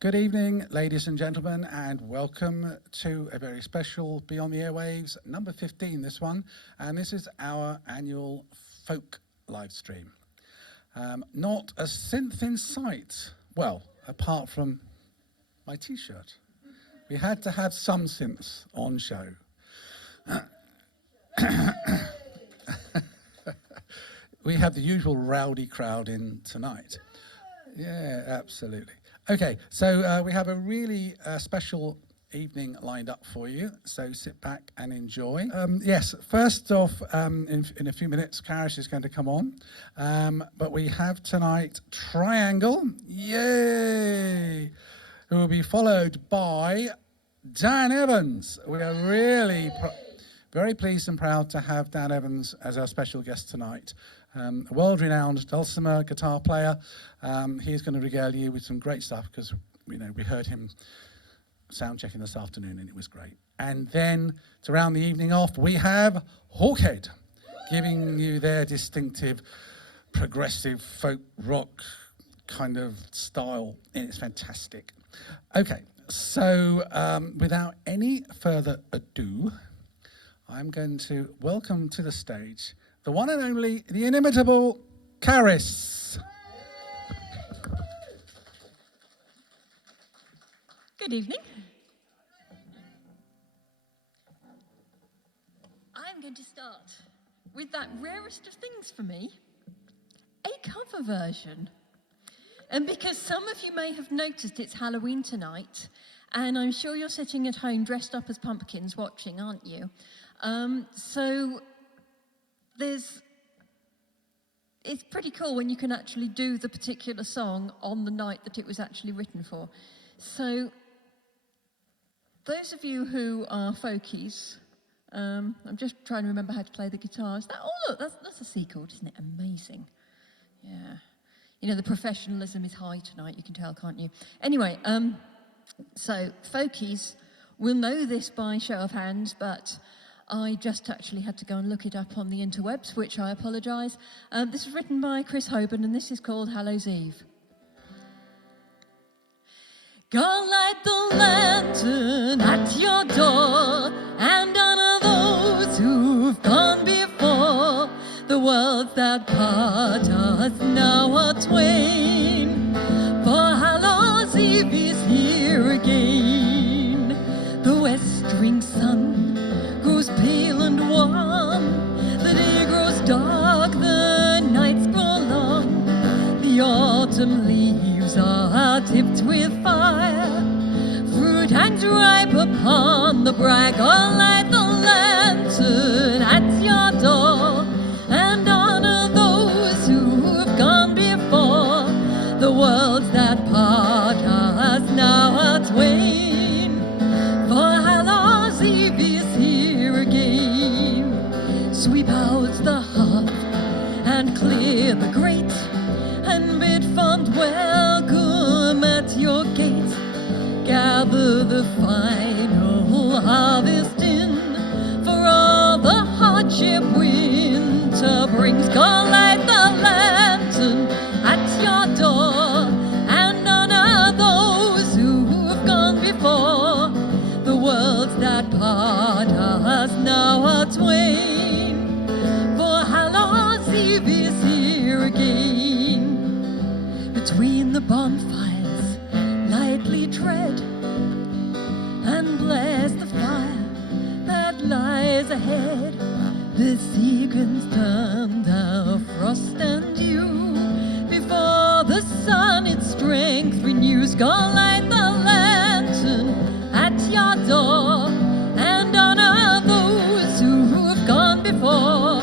Good evening, ladies and gentlemen, and welcome to a very special Beyond the Airwaves, number 15, this one. And this is our annual folk live stream. Not a synth in sight, well, apart from my t-shirt. We had to have some synths on show. We have the usual rowdy crowd in tonight. Yeah, absolutely. Okay, so we have a really special evening lined up for you, so sit back and enjoy. Yes, first off, in a few minutes, Carys is going to come on, but we have tonight Triangle, yay, who will be followed by Dan Evans. We are really very pleased and proud to have Dan Evans as our special guest tonight. A world-renowned dulcimer guitar player. He's going to regale you with some great stuff because we heard him sound checking this afternoon and it was great. And then to round the evening off, we have Hawkhead, giving you their distinctive progressive folk rock kind of style, and it's fantastic. Okay, so without any further ado, I'm going to welcome to the stage the one and only, the inimitable Carys. Good evening. I'm going to start with that rarest of things for me, a cover version. And because some of you may have noticed it's Halloween tonight, and I'm sure you're sitting at home dressed up as pumpkins watching, aren't you? So it's pretty cool when you can actually do the particular song on the night that it was actually written for. So those of you who are folkies, I'm just trying to remember how to play the guitar. Oh look, that's a C chord, isn't it? Amazing. Yeah. You know, the professionalism is high tonight, you can tell, can't you? Anyway, so folkies will know this by show of hands, but I just actually had to go and look it up on the interwebs, which I apologise. This was written by Chris Hoban, and this is called Hallows Eve. Go light the lantern at your door and honor those who've gone before. The worlds that part us now are twain, for Hallows Eve is here again. The westering sun grows pale and warm, the day grows dark, the nights grow long. The autumn leaves are tipped with fire, fruit hangs ripe upon the brae. Go light the lantern at your door and honor those who've gone before. The worlds that part us now are twain, for Hallows Eve is here again. Sweep out the hearth and clear the grate, and bid fond welcome at your gate. Gather the final harvest in, for all the hardship winter brings. Go light the lantern at your door and honor those who've gone before. The worlds that part us now are twain, for Hallows Eve is here again. Between the bonfires lightly tread and bless the fire that lies ahead. The sequins turned out frost and dew, before the sun its strength renews. Go light the lantern at your door and honor those who've gone before.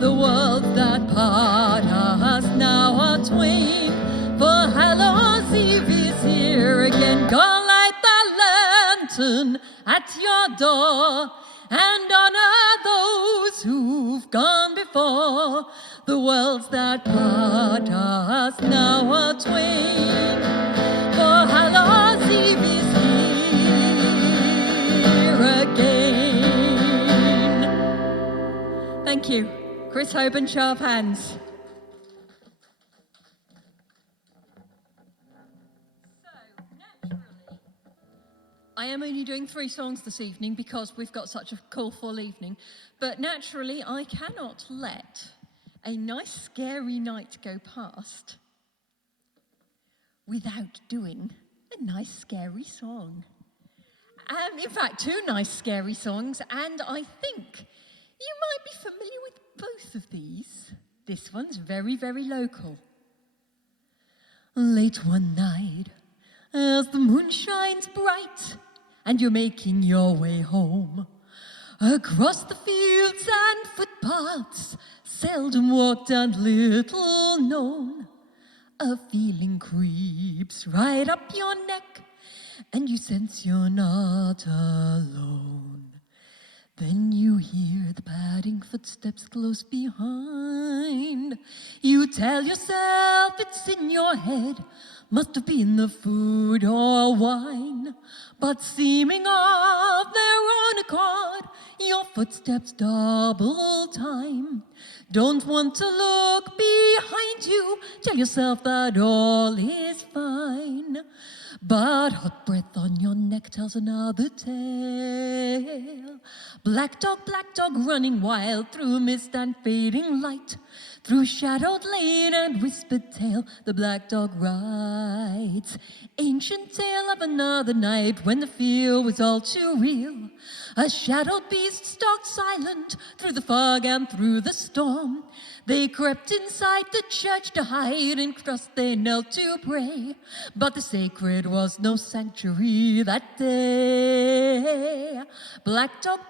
The worlds that part us now are twain, for Hallows Eve is here again. Go light the lantern at your door and honor those who've gone before. The worlds that part us now are twain, for Hallows Eve is here again. Thank you. Chris Hoban, show of hands. So, next. I am only doing 3 songs this evening because we've got such a cool full evening. But naturally, I cannot let a nice scary night go past without doing a nice scary song. In fact, 2 nice scary songs, and I think you might be familiar with both of these. This one's very, very local. Late one night, as the moon shines bright, and you're making your way home, across the fields and footpaths, seldom walked and little known, a feeling creeps right up your neck, and you sense you're not alone. Then you hear the padding footsteps close behind. You tell yourself it's in your head, must have been the food or wine. But seeming of their own accord, your footsteps double time. Don't want to look behind you, tell yourself that all is fine. But hot breath on your neck tells another tale. Black dog, running wild through mist and fading light. Through shadowed lane and whispered tale, the black dog rides. Ancient tale of another night when the fear was all too real. A shadowed beast stalked silent through the fog and through the storm. They crept inside the church to hide, in trust they knelt to pray. But the sacred was no sanctuary that day. Black dog,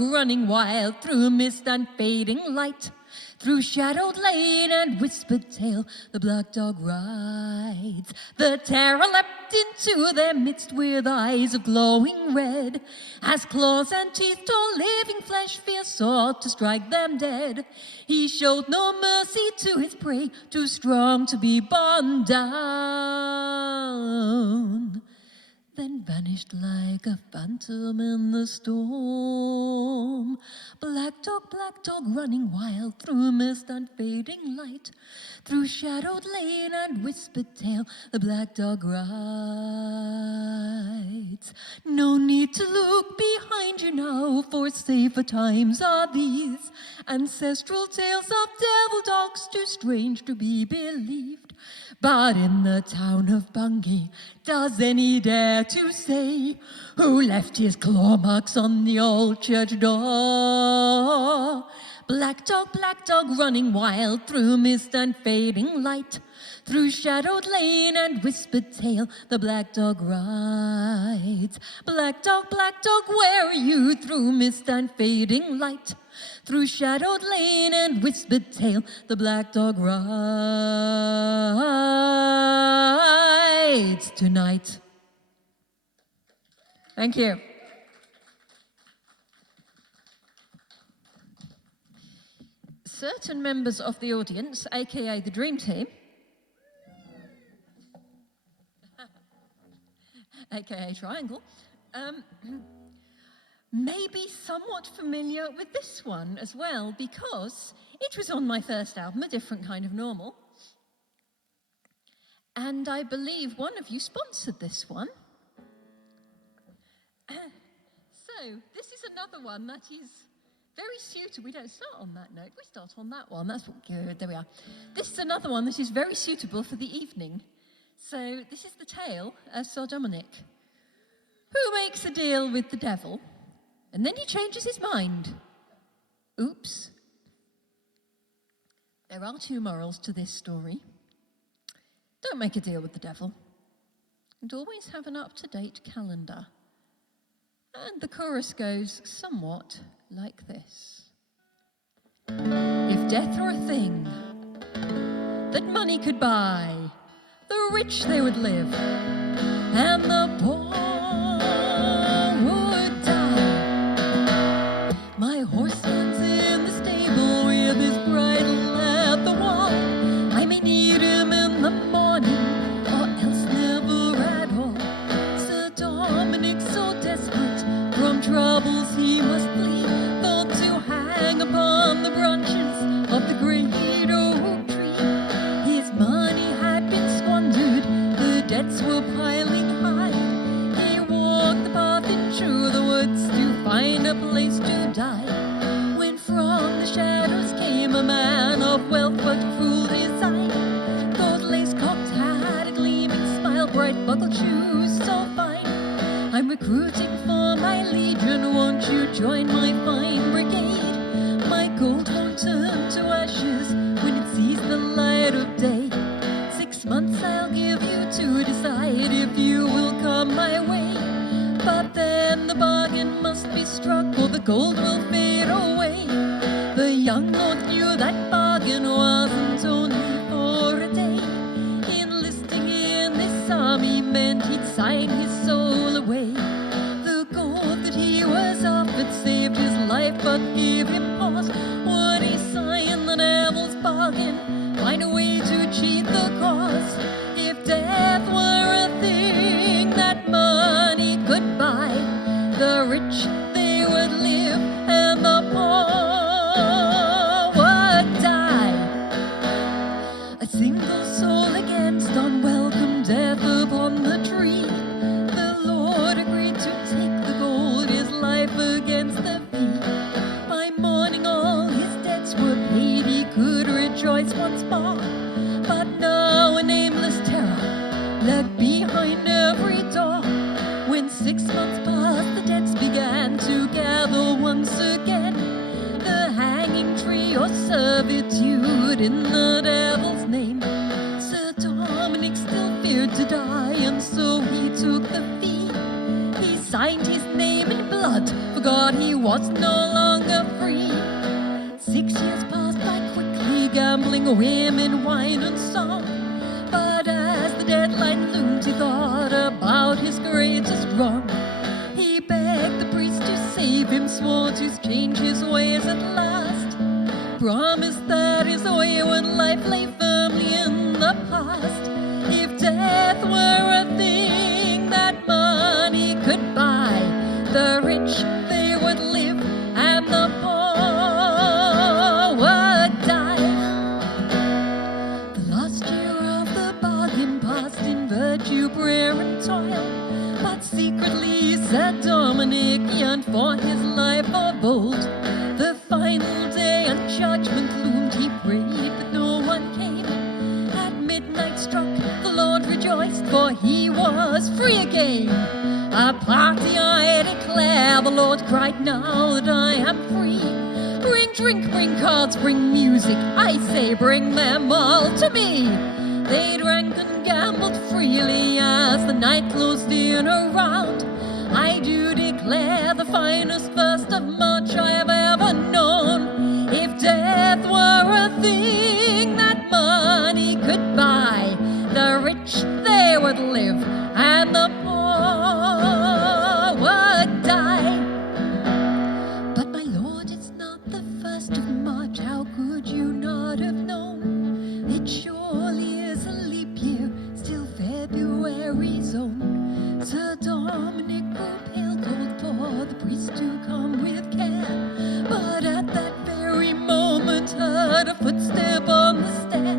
running wild through mist and fading light. Through shadowed lane and whispered tale, the black dog rides. The terror leapt into their midst with eyes of glowing red, as claws and teeth tore living flesh fierce sought to strike them dead. He showed no mercy to his prey, too strong to be borne down. Then vanished like a phantom in the storm. Black dog, running wild through mist and fading light. Through shadowed lane and whispered tale, the black dog rides. No need to look behind you now, for safer times are these. Ancestral tales of devil dogs, too strange to be believed. But in the town of Bungay, does any dare to say who left his claw marks on the old church door? Black dog, running wild through mist and fading light. Through shadowed lane and whispered tale, the black dog rides. Black dog, where are you through mist and fading light? Through shadowed lane and whispered tale, the black dog rides tonight. Thank you. Certain members of the audience, aka the Dream Team, aka Triangle, may be somewhat familiar with this one as well, because it was on my first album, A Different Kind of Normal. And I believe one of you sponsored this one. So, this is another one that is very suitable. We don't start on that note, we start on that one. That's good, there we are. This is another one that is very suitable for the evening. So, this is the tale of Sir Dominick, who makes a deal with the devil, and then he changes his mind. Oops. There are 2 morals to this story. Don't make a deal with the devil, and always have an up-to-date calendar. And the chorus goes somewhat like this. If death were a thing that money could buy, the rich they would live, and the poor would die. My horse stands in the stable with his bridle at the wall. I may need him in the morning, or else never at all. Sir Dominick, so desperate from troubles he must flee, thought to hang upon the branches of the great oak tree. His money had been squandered, the debts were piling high. He walked the path of wealth but cruel design. Gold lace cocked hat, a gleaming smile, bright buckled shoes, so fine. I'm recruiting for my legion, won't you join my fine brigade? My gold won't turn to ashes when it sees the light of day. 6 months I'll give you to decide if you will come my way. But then the bargain must be struck or the gold will fade away. The young lord knew that bargain wasn't only for a day. Enlisting in this army meant he'd sign his soul away. The gold that he was offered saved his life but gave him pause. Would he sign the devil's bargain, find a way to cheat the cause? If death were a thing that money could buy, the rich they would live and the poor would die. A single soul against unwelcome death upon the tree. The Lord agreed to take the gold, his life against the fee. By morning all his debts were paid, he could rejoice once more. But now a nameless terror lurked behind every door. When 6 months passed, the debts began to gather once again. The hanging tree or servitude in the devil's name. Sir Dominick still feared to die, and so he took the fee. He signed his name in blood, for God he was no longer free. 6 years passed by quickly, gambling, women, wine and song. But as the deadline loomed, he thought about his greatest wrong. He begged the priest to save him, swore to change his ways at last. Promised that his wayward life lay firmly in the past. If death were a thing that money could buy, the rich they would live and the poor would die. The last year of the bargain passed in virtue, prayer and toil. But secretly Sir Dominick yearned for his life of old. The final day of judgment loomed, he prayed but no one came. At midnight struck, the Lord rejoiced, for he was free again. A party I declare, the Lord cried, now that I am free. Bring drink, bring cards, bring music, I say bring them all to me. They drank and gambled freely as the night closed in around. I do declare the finest first of March I have ever known. If death were a thing that money could buy, the rich they would live and the poor would die. But my lord, it's not the 1st of March, how could you not have known? It surely is a leap year, still February's own. Sir Dominick grew pale, called for the priest to come with care. But at that very moment heard a footstep on the stair.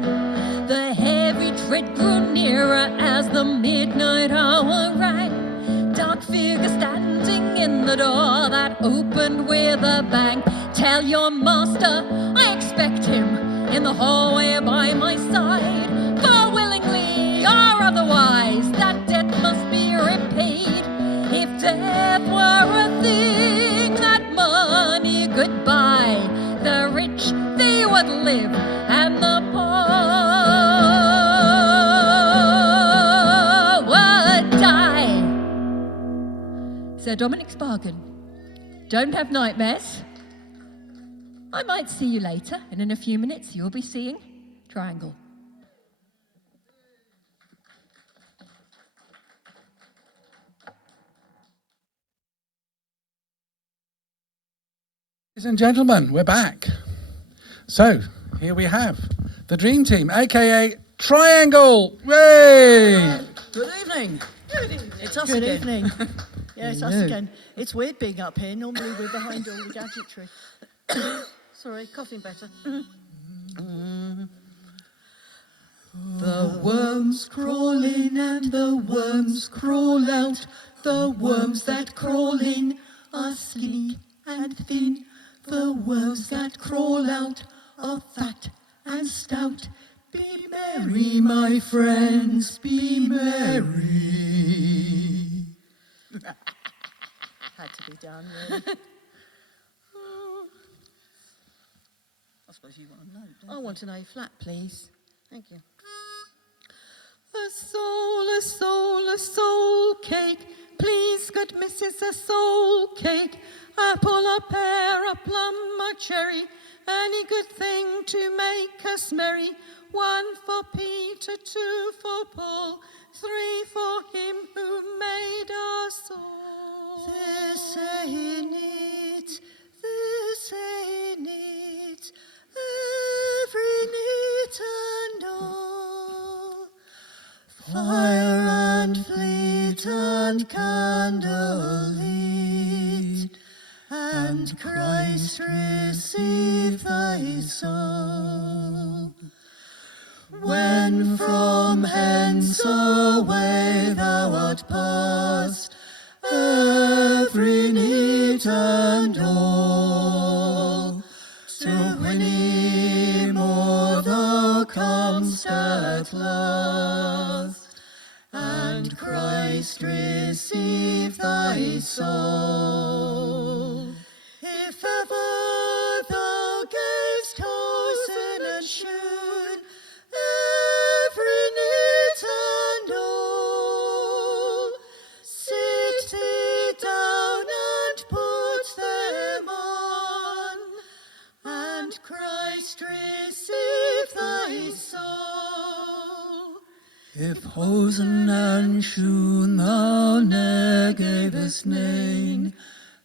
The heavy tread grew nearer as the midnight hour rang. Dark figure standing in the door that opened with a bang. Tell your master I expect him in the hallway by my side. For willingly or otherwise that debt must be repaid. If death were a thing that money could buy, the rich they would live and the poor would die. Sir Dominick's bargain. Don't have nightmares. I might see you later, and in a few minutes you'll be seeing Triangle. Ladies and gentlemen, we're back. So, here we have the Dream Team, aka Triangle. Yay! Good evening. Good evening. It's us Good again. evening. Yeah, it's us Yeah. again. It's weird being up here. Normally we're behind all the gadgetry. Sorry, coughing better. The worms crawl in and the worms crawl out. The worms that crawl in are skinny and thin. The worms that crawl out are fat and and stout. Be merry, my friends, be merry. Had to be done, really. I suppose you want to know, don't I want an A flat, please. Thank you. A soul cake. Please, good missus, a soul cake. Apple, a pear, a plum, a cherry. Any good thing to make us merry. 1 for Peter, 2 for Paul, 3 for him who made us all. This ain't it, this ain't it, every knit and all. Fire and fleet and candle lit, and Christ receive thy soul. When from hence away thou art past, every need and all, to Whinny-more thou comest at last, and Christ receive thy soul. If ever thou gavest hosen and shoon, every knit and all, sit thee down and put them on, and Christ receive thy soul. If hosen and shoon thou ne'er gavest nain,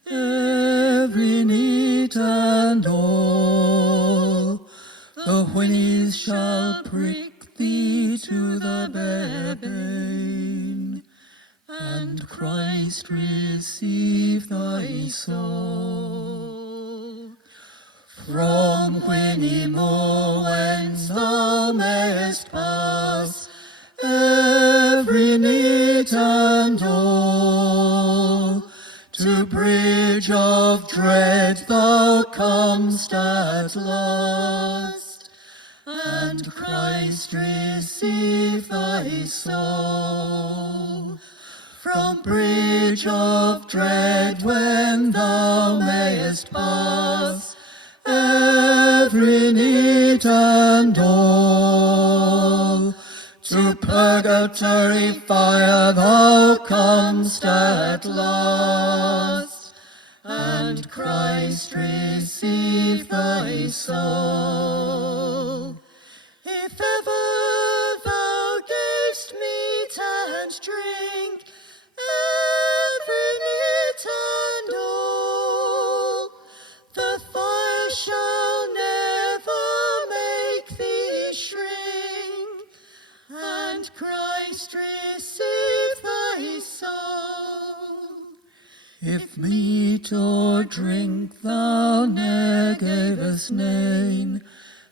every knit and all, the whinnies shall prick thee to the bare bane, and Christ receive thy soul. From Whinny-more whence thou mayest pass, every knit and all, to Bridge of Dread thou comest at last, and Christ receive thy soul. From Bridge of Dread when thou mayest pass, every knit and all, to Purgatory fire thou comest at last, and Christ receive thy soul. If ever thou gavest meat and drink, every knit and all, the fire shall never make thee shrink, and Christ receive thy soul. If meat or drink thou ne'er gavest nain,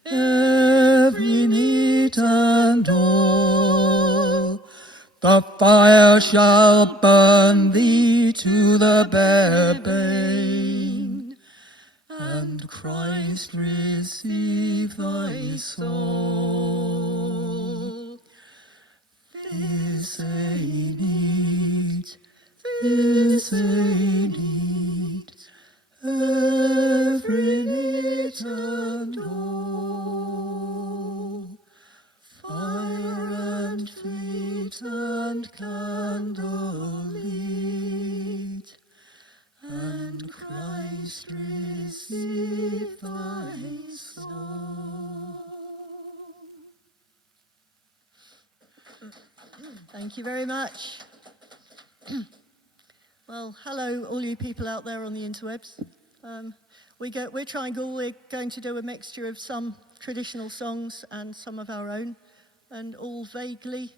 every knit and all, the fire shall burn thee to the bare bane, and Christ receive thy soul. This ain't it, this ain't it, every knit and all, fire and fleet and candle lit, and Christ receive thy soul. Thank you very much. Well, hello, all you people out there on the interwebs. We're Triangle. We're going to do a mixture of some traditional songs and some of our own, and all vaguely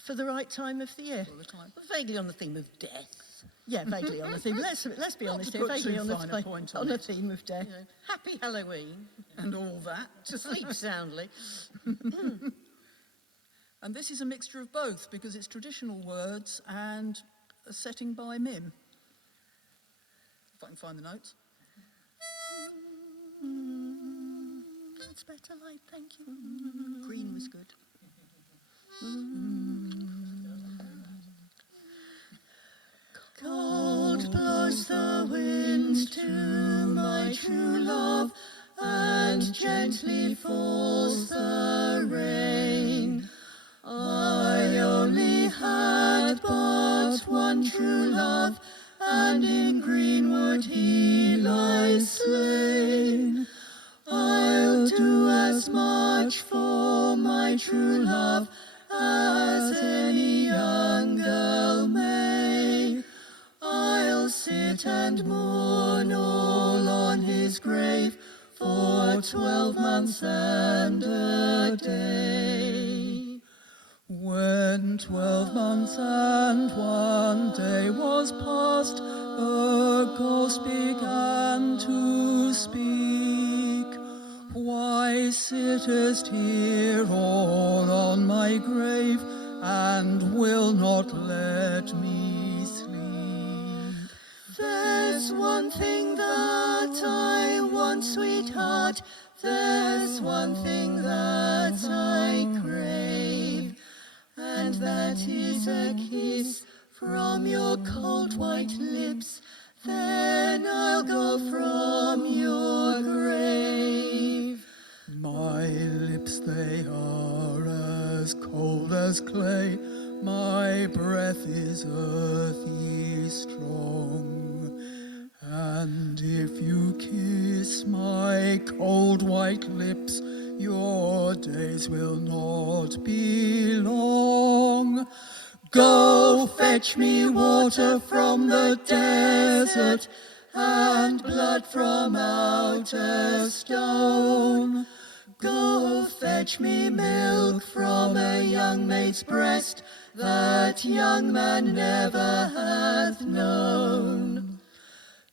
for the right time of the year. All the time. Vaguely on the theme of death. Yeah, vaguely on the theme. Let's be Not honest to here. put Vaguely too on fine a point on the it. theme of death. You know, happy Halloween and all that, to sleep soundly. And this is a mixture of both, because it's traditional words and a setting by Mim. If I can find the notes. It's better light, thank you. Green was good. Cold blows the wind to my true love, and gently falls the rain. I only had but one true love, and in greenwood he lies slain. I'll do as much for my true love as any young girl may. I'll sit and mourn all on his grave for 12 months and a day. When 12 months and 1 day was past, the ghost began to speak. Why sittest here all on my grave, and will not let me sleep? There's one thing that I want, sweetheart. There's one thing that I crave, and that is a kiss from your cold white lips. Then I'll go from your grave. My lips, they are as cold as clay. My breath is earthy strong. And if you kiss my cold white lips, your days will not be long. Go fetch me water from the desert, and blood from out a stone. Go fetch me milk from a young maid's breast, that young man never hath known.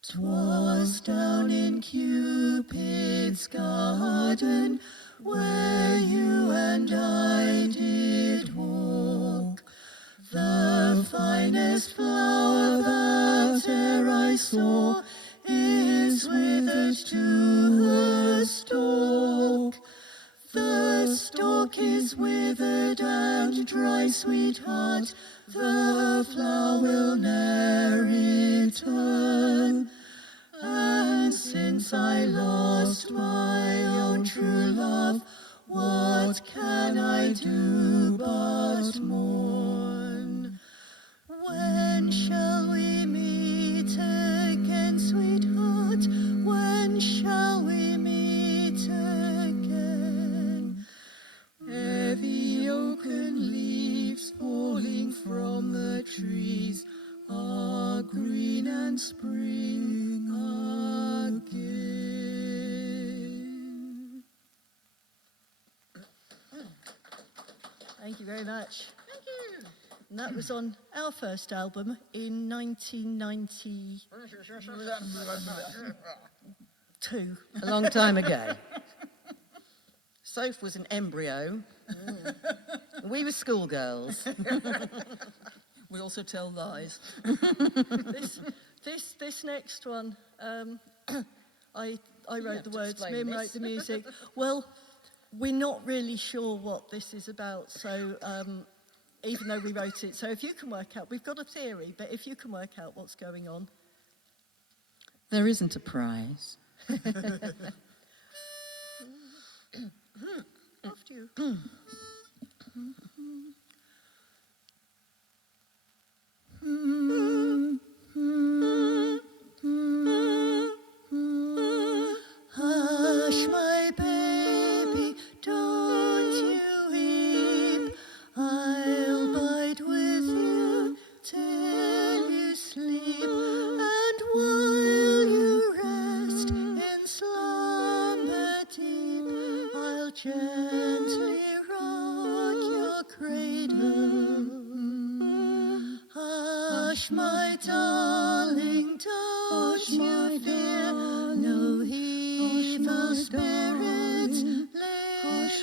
'Twas down in Cupid's garden, where you and I did walk. The finest flower that e'er I saw is withered to the stalk. The stalk is withered and dry, sweetheart. The flower will ne'er return. And since I lost my own true love, what can I do but mourn? When shall we meet again, sweetheart? When shall we meet again? Ere the oaken leaves falling from the trees are green and spring again. Thank you very much. Thank you. And that was on our first album in 1992. A long time ago. Soph was an embryo. We were schoolgirls. We also tell lies. This next one, I wrote the words, explain Mim this. wrote the music. Well, we're not really sure what this is about, so even though we wrote it, so if you can work out, we've got a theory, but if you can work out what's going on. There isn't a prize. After you. Hush, my baby, don't you weep. I'll bide with you till you sleep, and while you rest in slumber deep, I'll gently rock your cradle. Hush, my darling, don't you fear, no evil spirits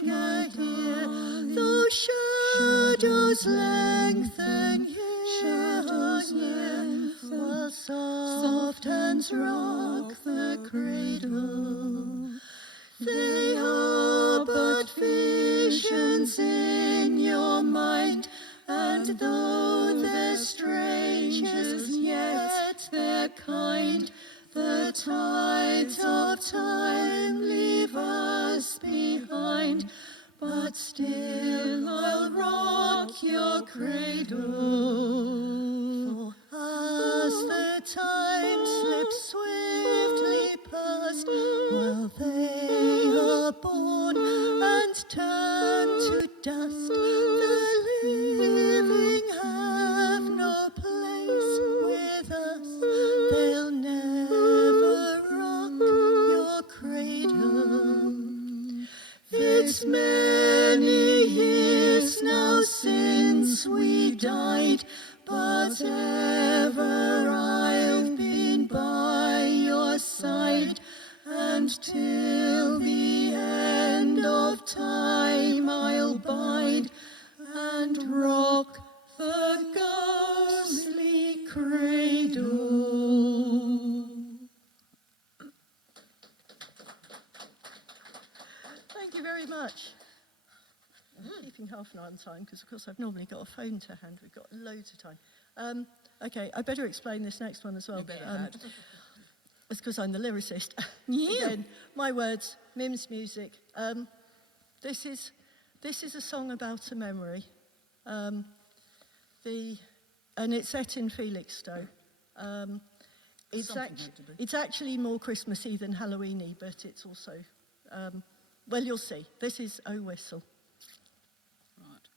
linger here. Though shadows lengthen year on year, while soft hands rock the cradle, they us behind, but still I'll rock your cradle. For as the time slips swiftly past, while they are born and turn to dust, the living have no place with us. They'll never rock your cradle. It's many years now since we died, but ever I've been by your side, and till the end of time I'll bide and rock the ghostly cradle. Thank you very much. I'm keeping half an eye on time because, of course, I've normally got a phone to hand. We've got loads of time. Okay, I better explain this next one as well. You better. It's because I'm the lyricist. Again, my words, Mim's music. This is a song about a memory. And it's set in Felixstowe. It's actually more Christmassy than Halloweeny, but it's also, well, you'll see. This is Oh Whistle. Right.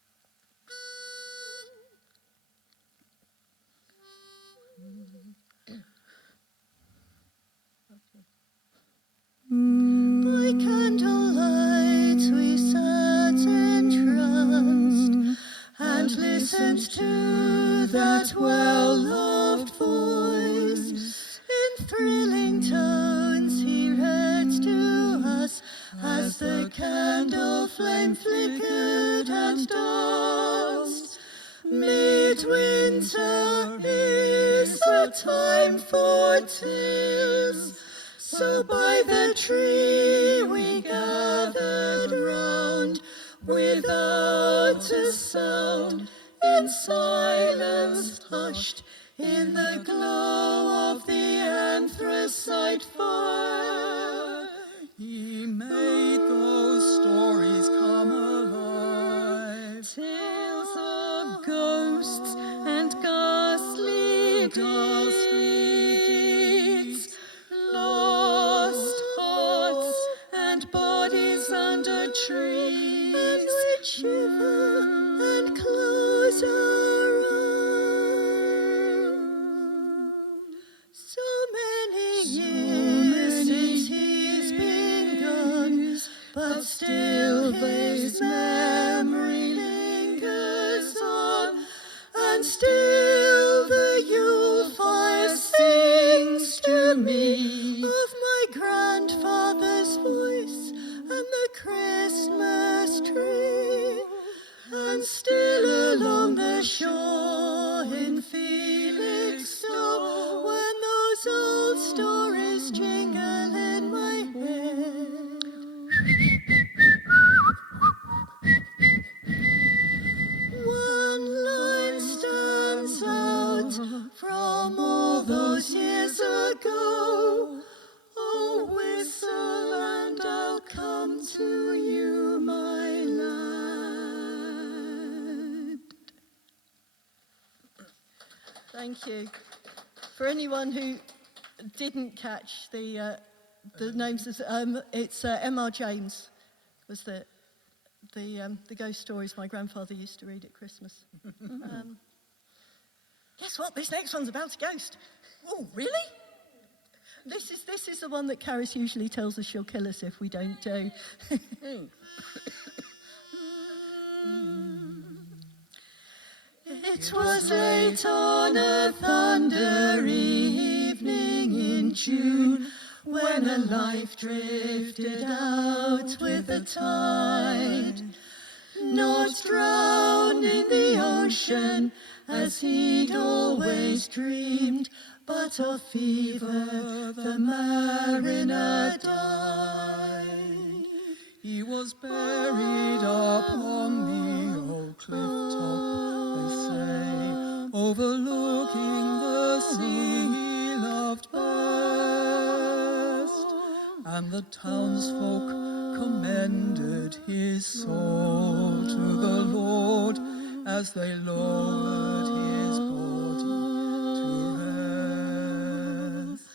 By candlelight we sat entranced and listened to that well-loved voice. In thrilling tones he read to us as the candle flame flickered and danced. Midwinter is the time for tears, so by the tree we gathered round, without a sound, in silence hushed, in the glow of the anthracite fire. He made those stories come alive, Tales of ghosts and ghastly deeds, lost hearts and bodies under trees, And we shiver and close our eyes. So many years since he's been gone, but still his memory lingers on, and still the Yule fire sings to me of my grandfather's voice and the Christmas tree, and still along the shore in Felixstowe, when those old stories jingle in my head. One line stands out from all those years ago. Oh, whistle and I'll come to you, my lad. Thank you. For anyone who didn't catch the names, it's M.R. James was the ghost stories my grandfather used to read at Christmas. Guess what? This next one's about a ghost. Oh, really? This is the one that Carys usually tells us she'll kill us if we don't do. It was late on a thundery evening in June, when a life drifted out with the tide, not drowned in the ocean as he'd always dreamed, but of fever the mariner died. He was buried upon the old cliff top, they say, overlooking the sea he loved best. And the townsfolk commended his soul to the Lord as they lowered his body to rest.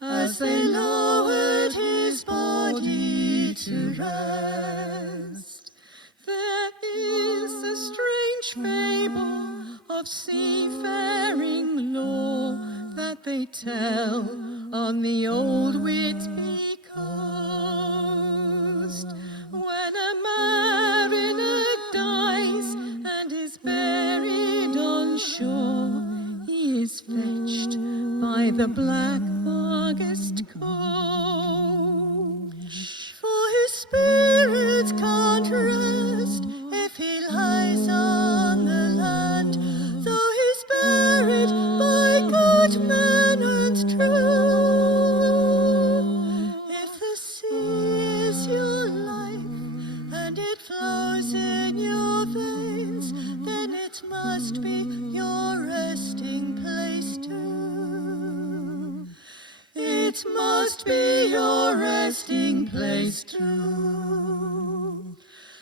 As they lowered his body to rest. There is a strange fable of seafaring lore that they tell on the old Whitby coast. When a mariner dies and is buried on shore, he is fetched by the black Barghist coach. For his spirit can't rest if he lies on the land, though he's buried by good men and true. If the sea is your life and it flows in your veins, then it must be your resting place too. It must be your resting place too.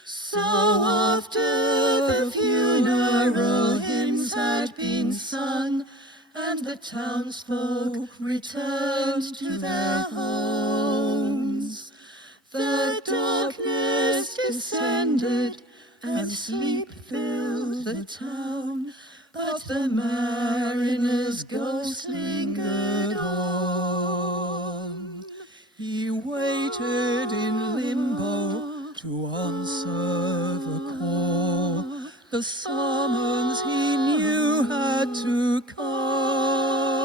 So after the funeral hymns had been sung, and the townsfolk returned to their homes, the darkness descended and sleep filled the town, but the mariner's ghost lingered on. He waited in limbo to answer the call, the summons he knew had to come,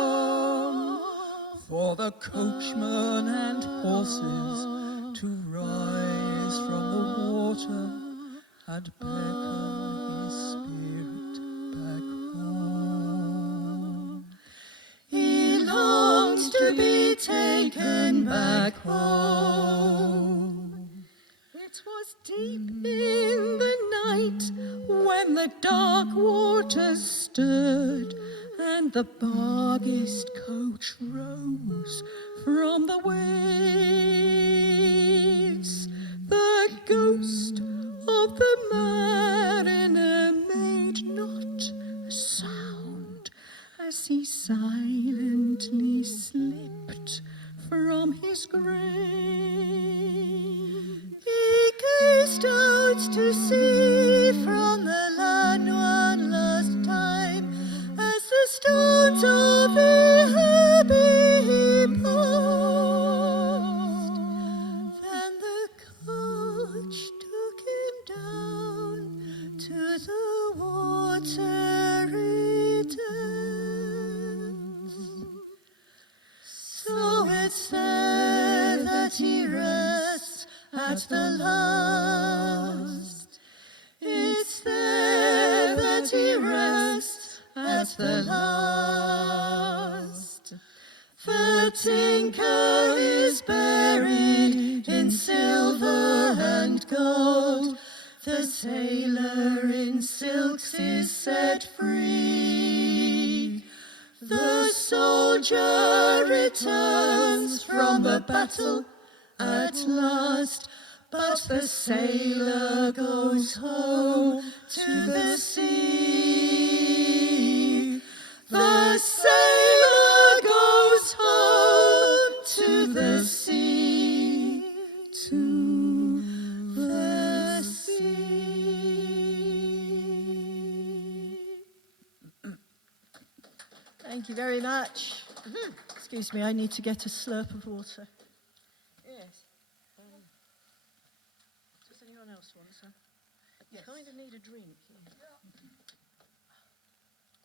for the coachman and horses to rise from the water and beckon his spirit back home. He longs to be taken back home. It was deep in the night when the dark waters stirred and the Barghist coach rose from the waves. The ghost of the mariner made not a sound as he silently slipped from his grave. He gazed out to sea from the land one last time as the stones of the abbey he passed. Then the coach took him down to the watery depths. So it's there that he rests at the last. It's there that he rests at the last. The tinker is buried in silver and gold. The sailor in silks is set free. The soldier returns from the battle at last, but the sailor goes home to the sea. The sailor goes home to the sea, to the sea. Thank you very much. Excuse me, I need to get a slurp of water. Yes. Does anyone else want some? Yes. Kind of need a drink. Yeah. Do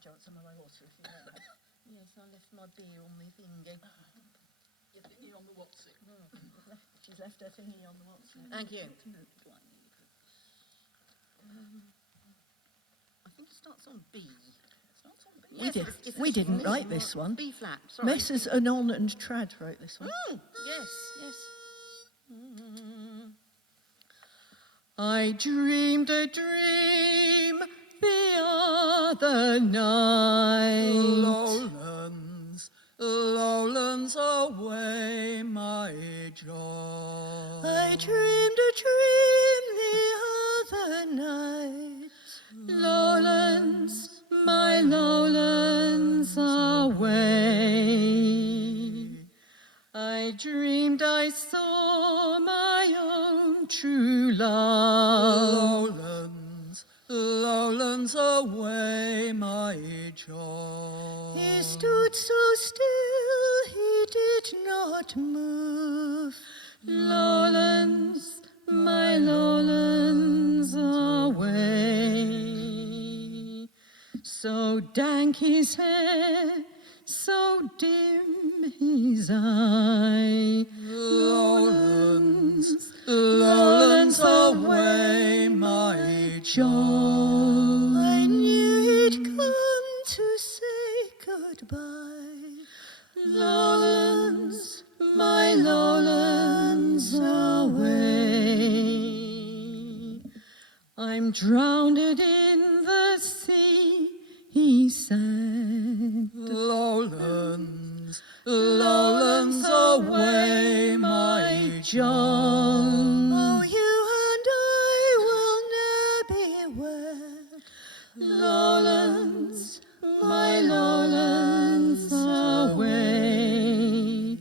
you want some of my water if you want? Yes, I left my beer on my finger. Your thingy on the what's it? She's left her thingy on the what's it. Thank you. I think it starts on B. We didn't write this one. B flat, sorry. Messrs. Anon and Trad wrote this one. Yes, yes. I dreamed a dream the other night. Lowlands, lowlands away, my joy. I dreamed a dream the other night. Lowlands, my lowlands away. I dreamed I saw my own true love. Lowlands, lowlands away, my joy. He stood so still, he did not move. Lowlands, my lowlands away. So dank his hair, so dim his eye. Lowlands, lowlands away, my joy. I knew he'd come to say goodbye. Lowlands, my lowlands away. I'm drowned in the sea, he said. Lowlands, lowlands away, my John. Oh, you and I will ne'er be wed. Lowlands, my lowlands away.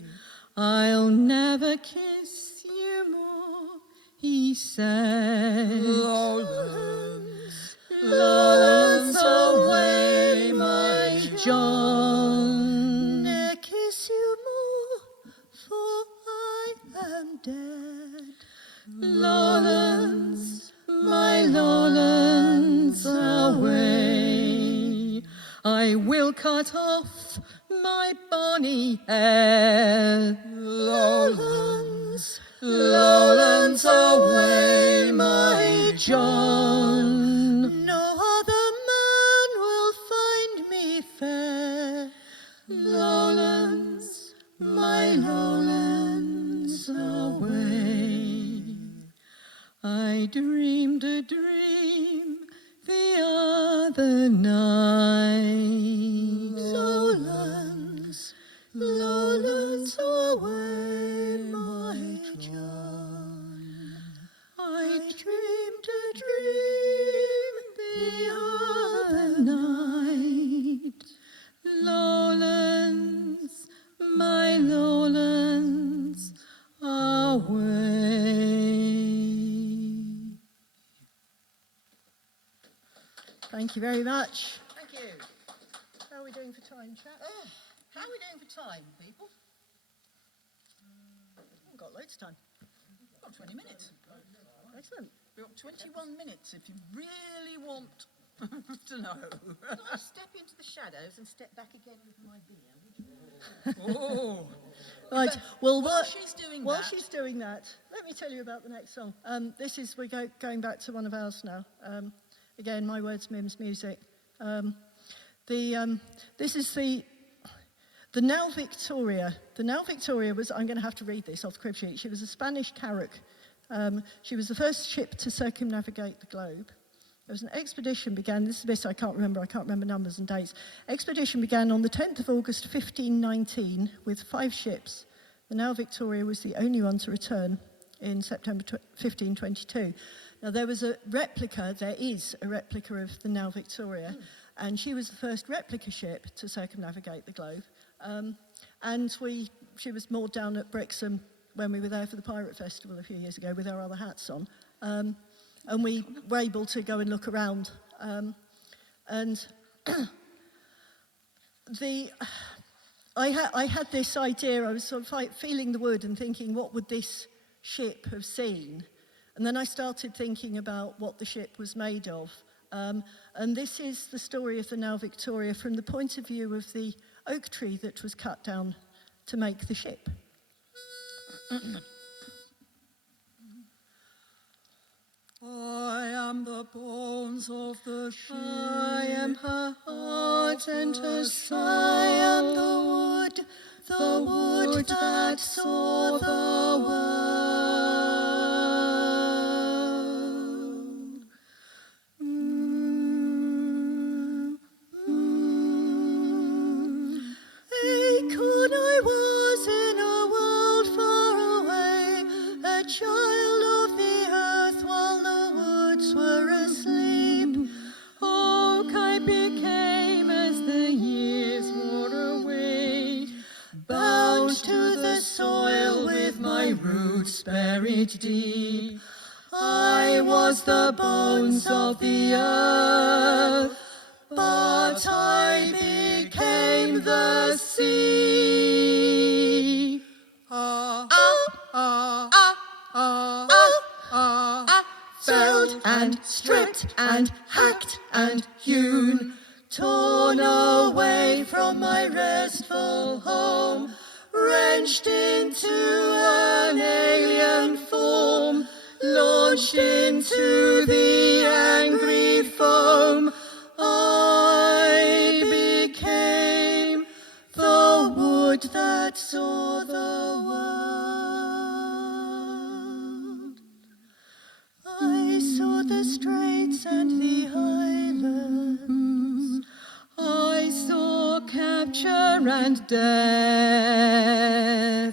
I'll never kiss you more, he said. Lowlands, lowlands away, my John. Ne'er kiss you more, for I am dead. Lowlands, my lowlands away. I will cut off my bonny hair. Lowlands, lowlands away, my John. No other man will find me fair. Lowlands, my lowlands away. I dreamed a dream the other night. Lowlands, lowlands away, my John. I dreamed a dream the other night. Lowlands, my lowlands away. Thank you very much. Thank you. How are we doing for time, chat? Oh, how are we doing for time, people? We've got loads of time. We've got 20 minutes. Excellent. We've got 21 minutes if you really want to know. Can I step into the shadows and step back again with my beer? Oh. Right. Well, While she's doing while that- she's doing that, let me tell you about the next song. We're going back to one of ours now. Again, my words, Mim's music. This is the Nao Victoria. The Nao Victoria was, I'm going to have to read this off the crib sheet. She was a Spanish carrack. She was the first ship to circumnavigate the globe. There was an expedition began, this is this I can't remember numbers and dates. Expedition began on the 10th of August 1519 with 5 ships. The Nao Victoria was the only one to return in September 1522. Now there is a replica of the Nao Victoria, and she was the first replica ship to circumnavigate the globe. She was moored down at Brixham when we were there for the Pirate Festival a few years ago with our other hats on. And we were able to go and look around. I had this idea, I was sort of feeling the wood and thinking, what would this ship have seen? And then I started thinking about what the ship was made of. And this is the story of the Nao Victoria from the point of view of the oak tree that was cut down to make the ship. I am the bones of the ship. I am her heart and her soul. I am the wood that saw the world. Acorn I was in a world far away, a child buried deep. I was the bones of the earth, but I became the sea. Felled and stripped and hacked and hewn, torn away from my restful home, wrenched into an alien form, launched into the angry foam. I became the wood that saw the world. I saw the straits and the highlands. I saw capture and death.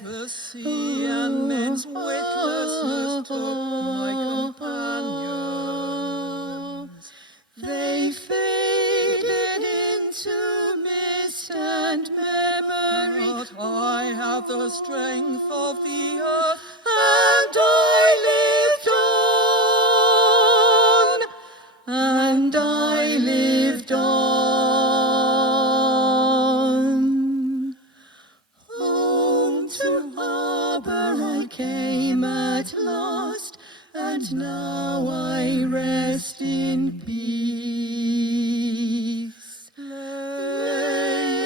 The sea and men's witlessness took my companions. They faded into mist and memory. But I have the strength of the earth, And I lived on, and I lived on. Home to harbour I came at last, and now I rest in peace. Lay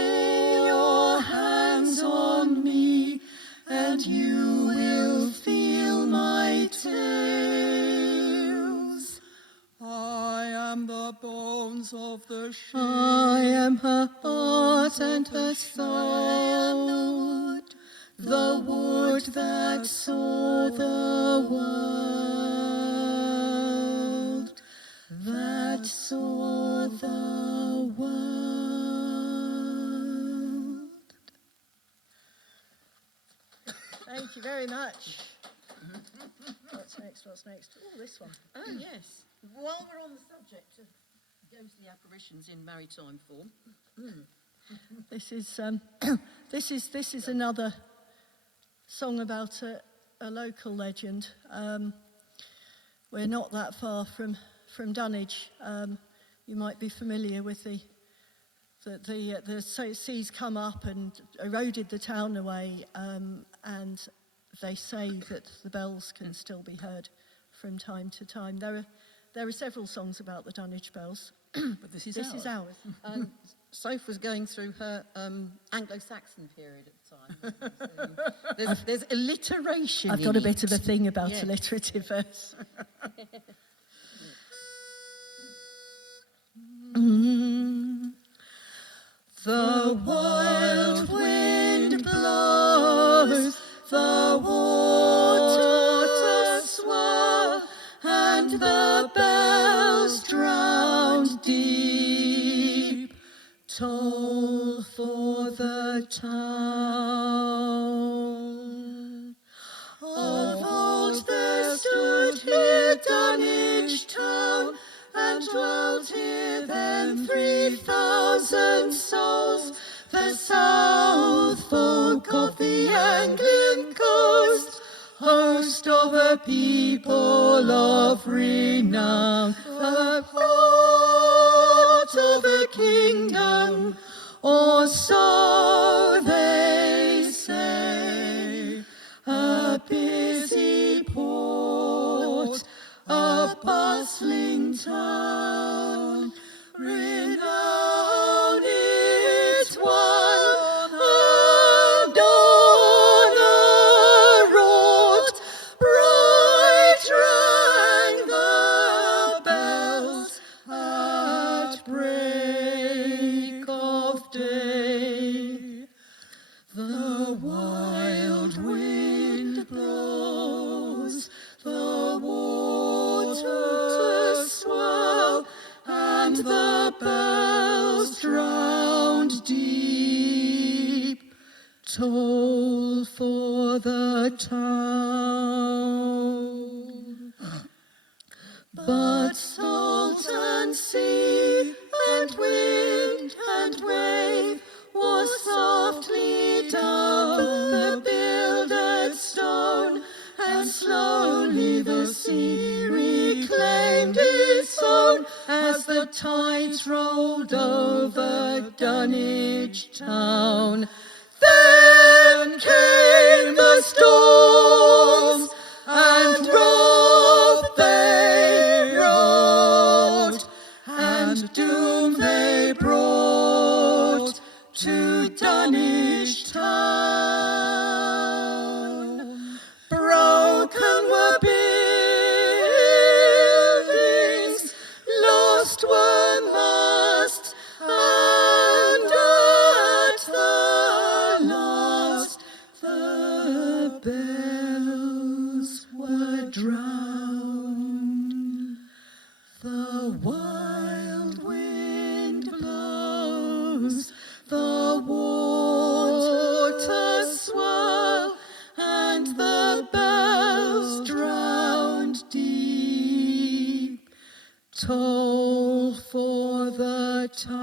your hands on me, and you will feel my tales. I am the bones of the ship. I am her heart and her soul, the wood that saw the world, that saw the world. Thank you very much. What's next? What's next? Oh, this one. Oh, yes. While we're on the subject of ghostly apparitions in maritime form, This is this is another song about a local legend. We're not that far from Dunwich. You might be familiar with the seas come up and eroded the town away, and they say that the bells can still be heard from time to time. There are several songs about the Dunwich bells. But this is ours. and Soph was going through her Anglo-Saxon period at the time. So there's alliteration. I've got a in bit of a it. thing about Yeah. alliterative verse. The wild wind blows, the water swirl, and the bells drowned deep toll for the town. Of old there stood here Dunwich town, and dwelt here then 3,000 souls, the south folk of the Anglian coast, host of a people of renown, the part of a kingdom, or so they say, a busy port, a bustling town, renown its one, and on a road bright rang the bells at break of day. The wild wind blows, the water swirl, and the bells drowned deep toll for the town. But salt and sea and wind and wave was softly down the builded stone, and slow by the sea reclaimed its own as the tides rolled over Dunwich town. Then came the storms, and wrath they brought, and doom they brought to Dunwich town. Broken were buildings, lost were masts, and at the last the bells were drowned. The wild wind blows, the waters swirl, and the bells drowned deep toll for the town.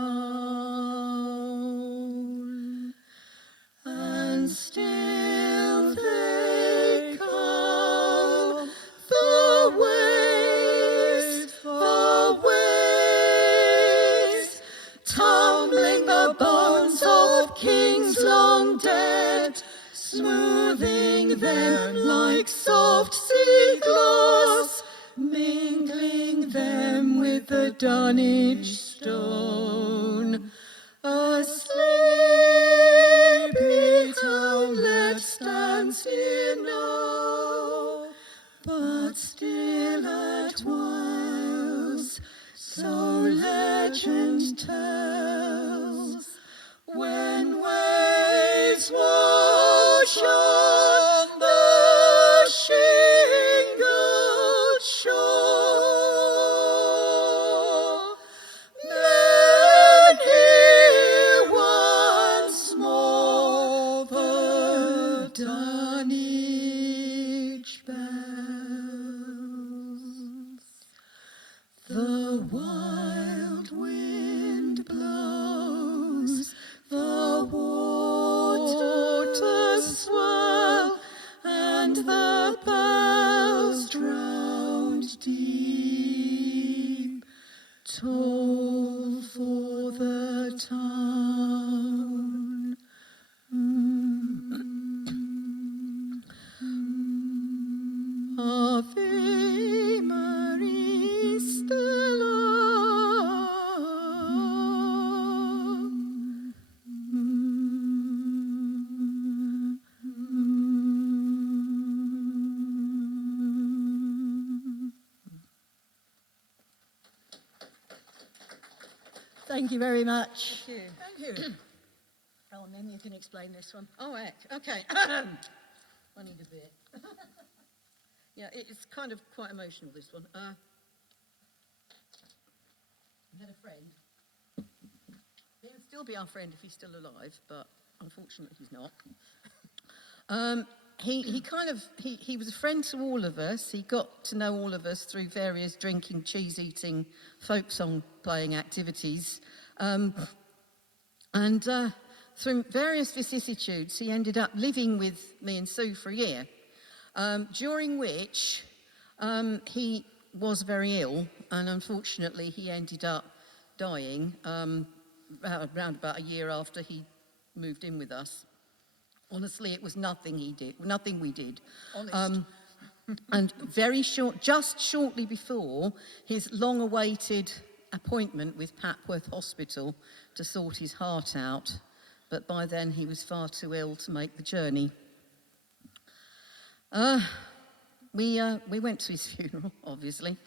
And still they come, the waves, tumbling the bones of kings long dead, smoothing them like soft sea gloss, mingling them with the Dunwich stone. A sleepy townlet stands here now, but still at whiles, so legend tells, when waves wash on the shingled shore, men hear once more the Dunwich bells. The wild wind blows, the waters swirl, and the bells drowned deep toll for the town. Ave Maria Stella. Thank you very much. Thank you. Thank you. Oh, and then you can explain this one. Oh, heck. Okay. I need a bit. Yeah, it's kind of quite emotional, this one. I had a friend. He would still be our friend if he's still alive, but unfortunately he's not. He was a friend to all of us. He got to know all of us through various drinking, cheese-eating, folk song playing activities. Through various vicissitudes, he ended up living with me and Sue for a year, during which he was very ill, and unfortunately he ended up dying around about a year after he moved in with us. Honestly, it was nothing we did. Honest. And just shortly before his long-awaited appointment with Papworth Hospital to sort his heart out, but by then he was far too ill to make the journey. We went to his funeral, obviously,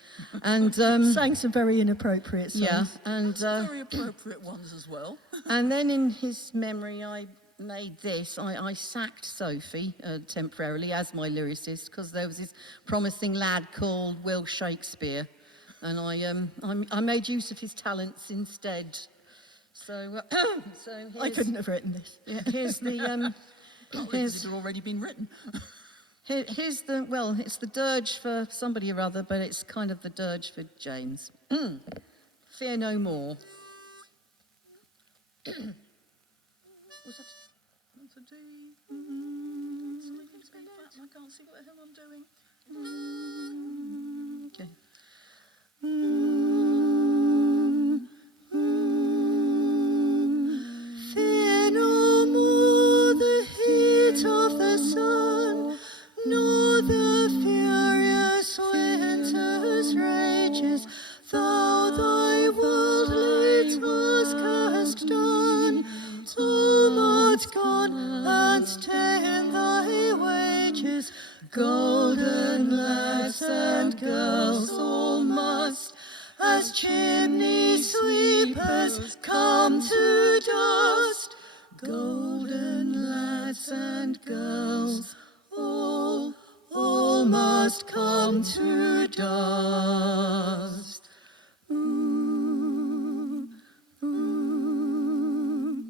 and Sang some very inappropriate songs. yeah, and Very appropriate ones as well. and then in his memory, I made this. I sacked Sophie temporarily as my lyricist because there was this promising lad called Will Shakespeare, and I made use of his talents instead. So I couldn't have written this. here's the Partly because it had already been written. here's it's the dirge for somebody or other, but it's kind of the dirge for James. Fear no more. Was that a D? Something to be fat and I can't see what the hell I'm doing. and girls all must, as chimney sweepers come to dust. Golden lads and girls, all must come to dust. Ooh, ooh.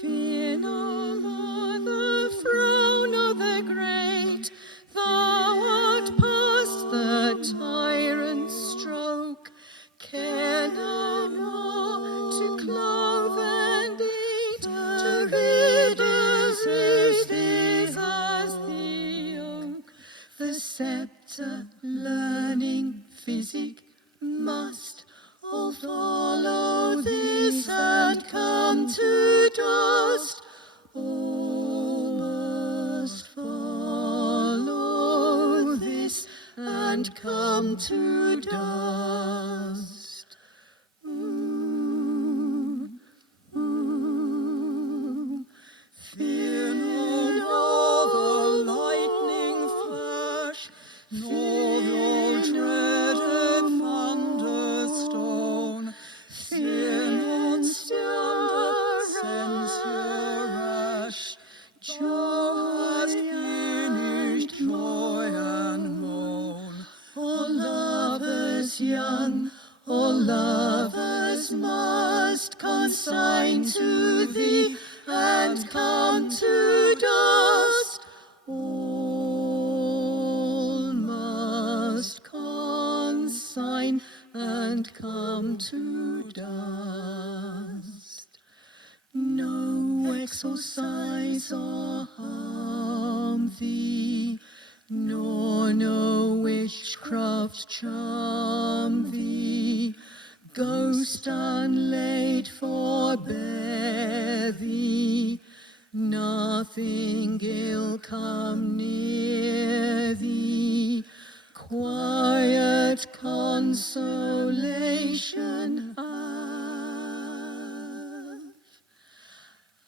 Fear no more the frown of the great, thou art past the tyrant's stroke. Care no more to clothe and eat, to rid us disease as the oak. The sceptre, learning, physic must all follow this and come to dust. All must follow this and come to dust. Ooh, ooh. Fear nor the lightning flash, nor the dreaded thunderstone. Fear nor censure rash. Joy has finished joy and moan. All lovers young, all lovers must consign to thee and come to dust. All must consign and come to dust. No exorcise or harm thee, nor no witchcraft charm thee. Ghost unlaid forbear thee, nothing ill come near thee. Quiet consolation have,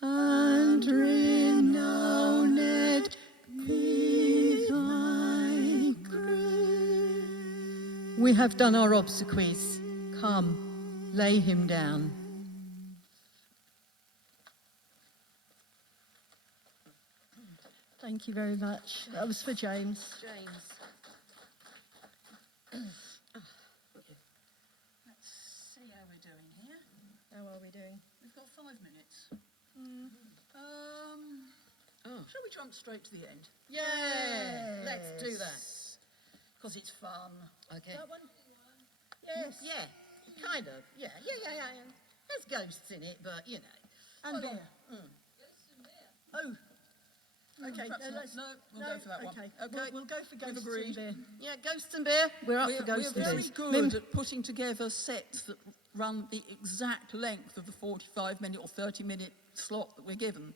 and renowned be thy grave. We have done our obsequies. Come, lay him down. Thank you very much. That was for James. James. Let's see how we're doing here. How are we doing? We've got 5 minutes. Shall we jump straight to the end? Yeah, let's do that. Because it's fun. Okay. That one? Yes. Yeah, kind of. Yeah. There's ghosts in it, but you know. And beer. Oh. Okay. Perhaps not. Let's, No, we'll go for that one. Okay. Okay. We'll go for ghosts agreed. and beer. Yeah, ghosts and beer. We're up for ghosts We're and very beer. good at putting together sets that run the exact length of the 45-minute or 30-minute slot that we're given.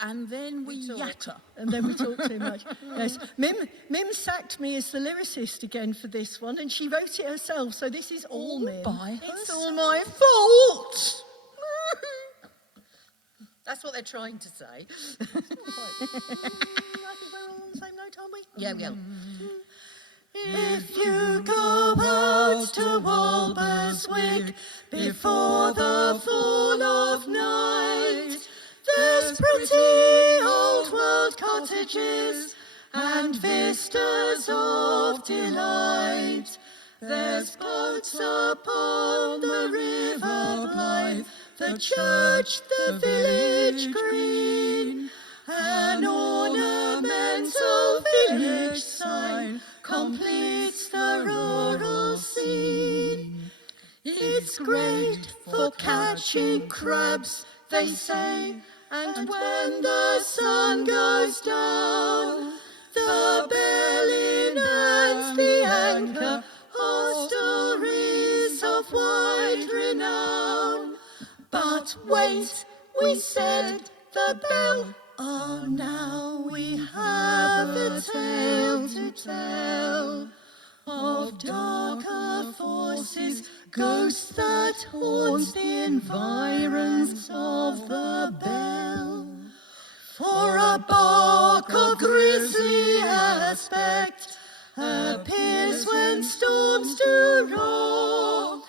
And then we yatter. And then we talk too much. Yes. Mim sacked me as the lyricist again for this one, and she wrote it herself, so this is all Mim. by It's herself. all my fault. That's what they're trying to say. I think we're all on the same note, aren't we? Yeah, we are. If you go out to Walberswick before the fall of night, there's pretty old world cottages and vistas of delight. There's boats upon the river Blythe, the church, the village green, an ornamental village sign completes the rural scene. It's great for catching crabs, they say, and when the sun goes down, the belly and the anchor are stories of wide renown. But wait, we said the bell. Oh, now we have a tale to tell of darker forces, ghosts that haunt the environs of the bell. For a bark of grisly aspect appears when and storms do roar.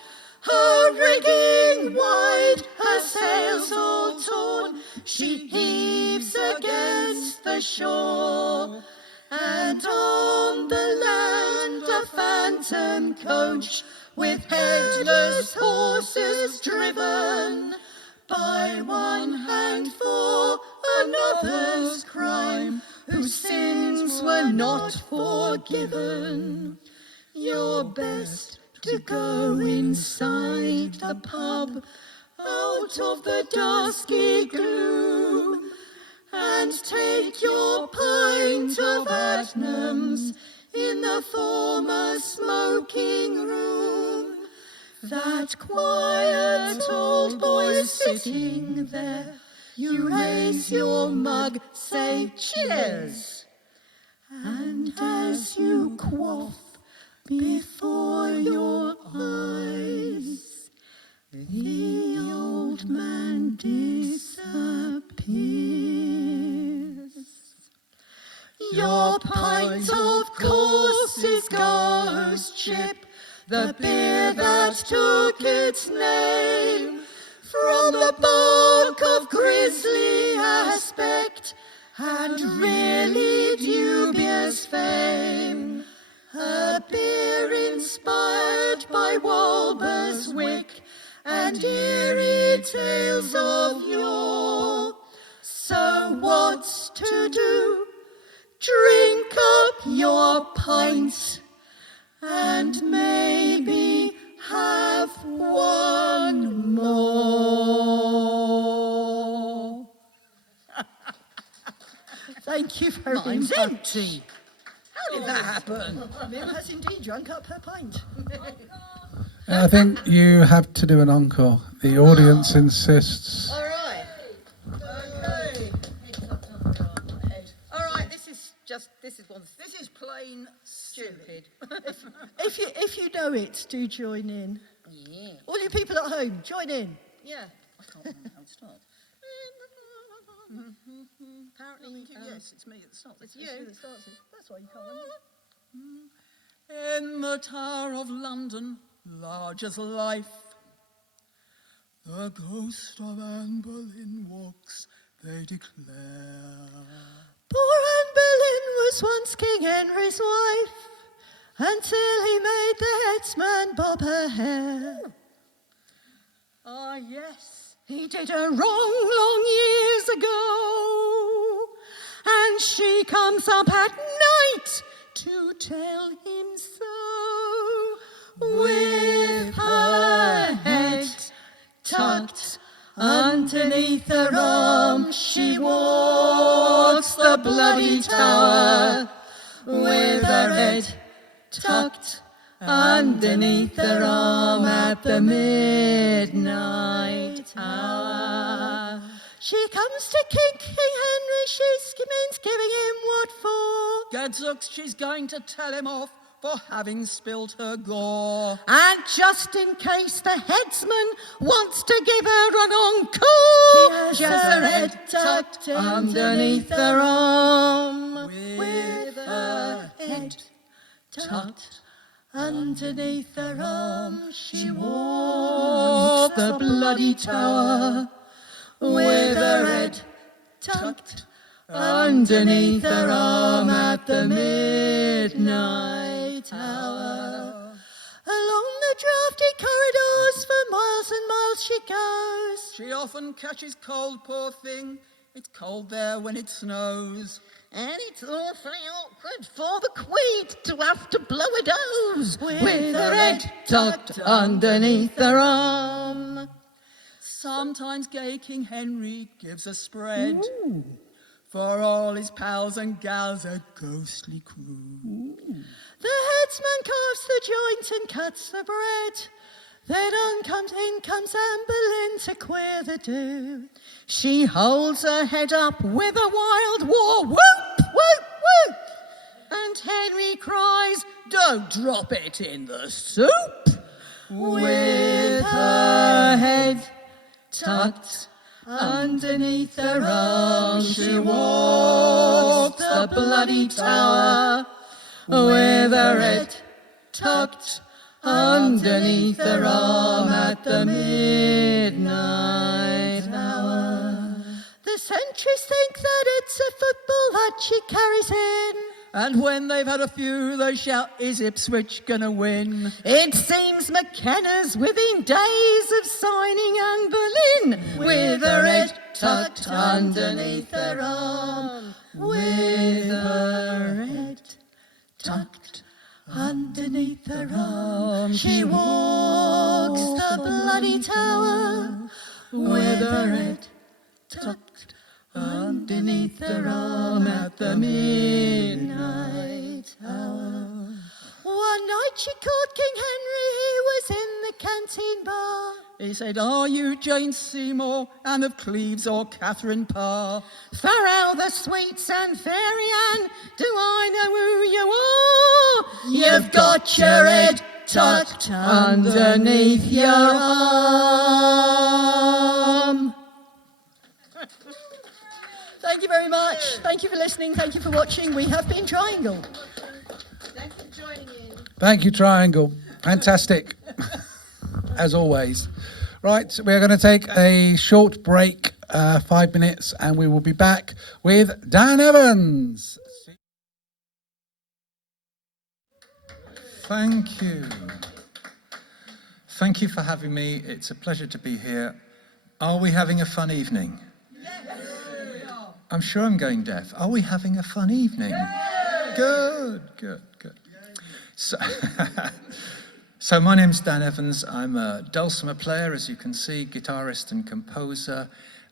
Her rigging wide, her sails all torn, she heaves against the shore. And on the land a phantom coach, with headless horses driven, by one hanged for another's crime, whose sins were not forgiven. You're best to go inside the pub, out of the dusky gloom, and take your pint of Adnams in the former smoking room. That quiet old boy sitting there, you raise your mug, say cheers, and as you quaff before your eyes, the old man disappears. Your pint, of course, is Ghost Ship, the beer that took its name from the bulk of grisly aspect and really dubious fame. A beer inspired by Walber's Wick and eerie tales of yore. So what's to do? Drink up your pint and maybe have one more. Thank you very Mine's much. empty. How did that happen? Mim has indeed drunk up her pint. I think you have to do an encore. The audience insists. All right. Okay. All right, this is plain stupid. If you know it, do join in. Yeah. All you people at home, join in. Yeah. I can't remember how it starts. Apparently, Yes, it's me that starts. it's you. That starts it. That's why you can't remember. In the Tower of London, large as life, the ghost of Anne Boleyn walks, they declare. Poor Anne Boleyn was once King Henry's wife, until he made the headsman bob her hair. Ah, yes. He did her wrong years ago, and she comes up at night to tell him so, with her head tucked underneath her arm. She walks the bloody tower, with her head tucked underneath her arm at the midnight hour. She comes to King Henry, she means giving him what for. Gadzooks, she's going to tell him off for having spilt her gore. And just in case the headsman wants to give her an encore, she has her head tucked underneath her arm. With her head tucked underneath her arm, she walks the bloody tower, with her head tucked underneath her arm at the midnight hour. Along the drafty corridors for miles and miles she goes. She often catches cold, poor thing. It's cold there when it snows. And it's awfully awkward for the Queen to have to blow a doze With her head tucked underneath her arm. Sometimes gay King Henry gives a spread. For all his pals and gals, a ghostly crew. The headsman carves the joint and cuts the bread. Then in comes Anne Boleyn to queer the do. She holds her head up with a wild war whoop, whoop, whoop. And Henry cries, don't drop it in the soup. with her head tucked underneath her arm, she walks the bloody tower, with her head tucked underneath her arm at the midnight hour. The sentries think that it's a football that she carries in. And when they've had a few, they shout, is Ipswich gonna win? It seems McKenna's within days of signing Anne Boleyn, with her head tucked underneath her arm, with her head tucked underneath her arm. She walks the bloody tower, with her head tucked underneath her arm at the midnight hour. One night she caught King Henry, he was in the canteen bar. He said, are you Jane Seymour, Anne of Cleves or Catherine Parr? Farewell the sweets and Fairy Anne, do I know who you are? You've got your head tucked underneath your arm. Thank you very much. Thank you for listening. Thank you for watching. We have been Triangle. Thanks for joining in. Thank you, Triangle. Fantastic, as always. Right, we're going to take a short break, 5 minutes, and we will be back with Dan Evans. Thank you. Thank you for having me. It's a pleasure to be here. Are we having a fun evening? I'm sure I'm going deaf. Are we having a fun evening? Good. So my name's Dan Evans. I'm a dulcimer player, as you can see, guitarist and composer.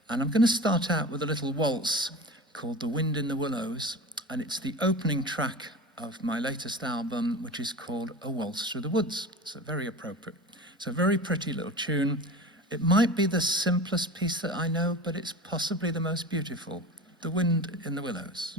And I'm going to start out with a little waltz called The Wind in the Willows. And it's the opening track of my latest album, which is called A Waltz Through the Woods. So very appropriate. It's a very pretty little tune. It might be the simplest piece that I know, but it's possibly the most beautiful. The Wind in the Willows.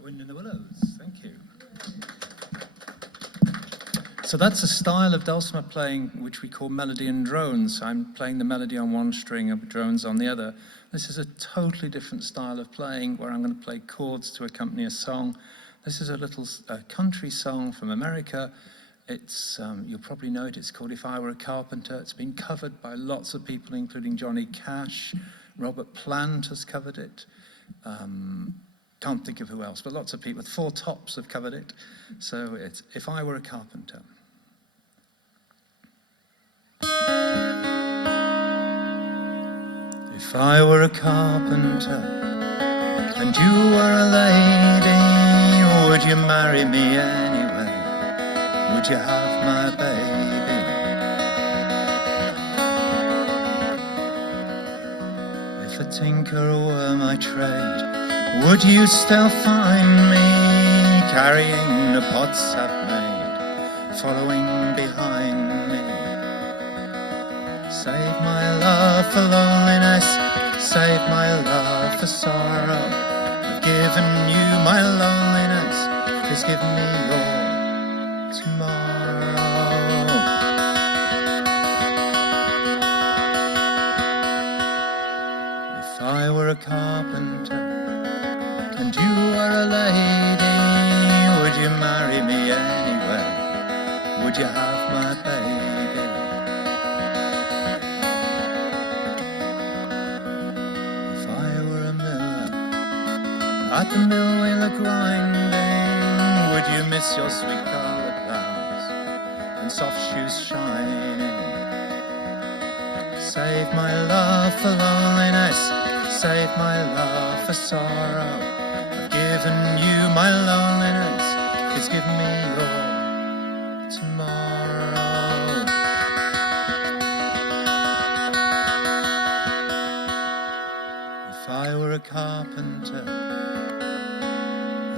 Wind in the Willows, thank you. So that's a style of dulcimer playing which we call melody and drones. I'm playing the melody on one string and drones on the other. This is a totally different style of playing where I'm going to play chords to accompany a song. This is a little country song from America. It's, you'll probably know it, it's called If I Were a Carpenter. It's been covered by lots of people, including Johnny Cash. Robert Plant has covered it. Can't think of who else, but lots of people. Four Tops have covered it. So it's If I Were a Carpenter. If I were a carpenter and you were a lady, would you marry me anyway? would you have my baby? If a tinker were my trade, would you still find me carrying the pots I've made, following behind me? Save my love for loneliness, save my love for sorrow. I've given you my loneliness, please give me your tomorrow. If I were a carpenter and you were a lady, would you marry me anyway? Would you have my baby? If I were a miller at the mill wheel a grinding, would you miss your sweet colored blouse and soft shoes shining? Save my love for loneliness, save my love for sorrow. I've given you my loneliness, please give me your tomorrow. If I were a carpenter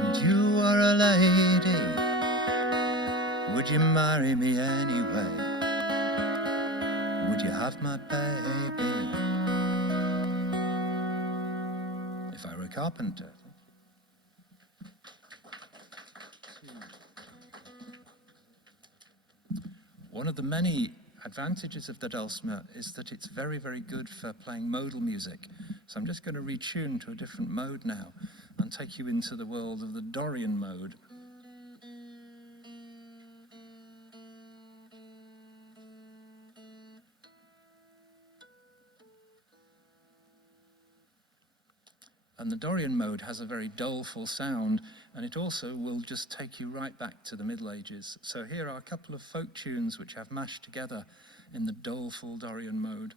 and you were a lady, would you marry me anyway? Would you have my baby? If I were a carpenter. One of the many advantages of the dulcimer is that it's very, very good for playing modal music. So I'm just going to retune to a different mode now and take you into the world of the Dorian mode. And the Dorian mode has a very doleful sound, and it also will just take you right back to the Middle Ages. So here are a couple of folk tunes which I've mashed together in the doleful Dorian mode.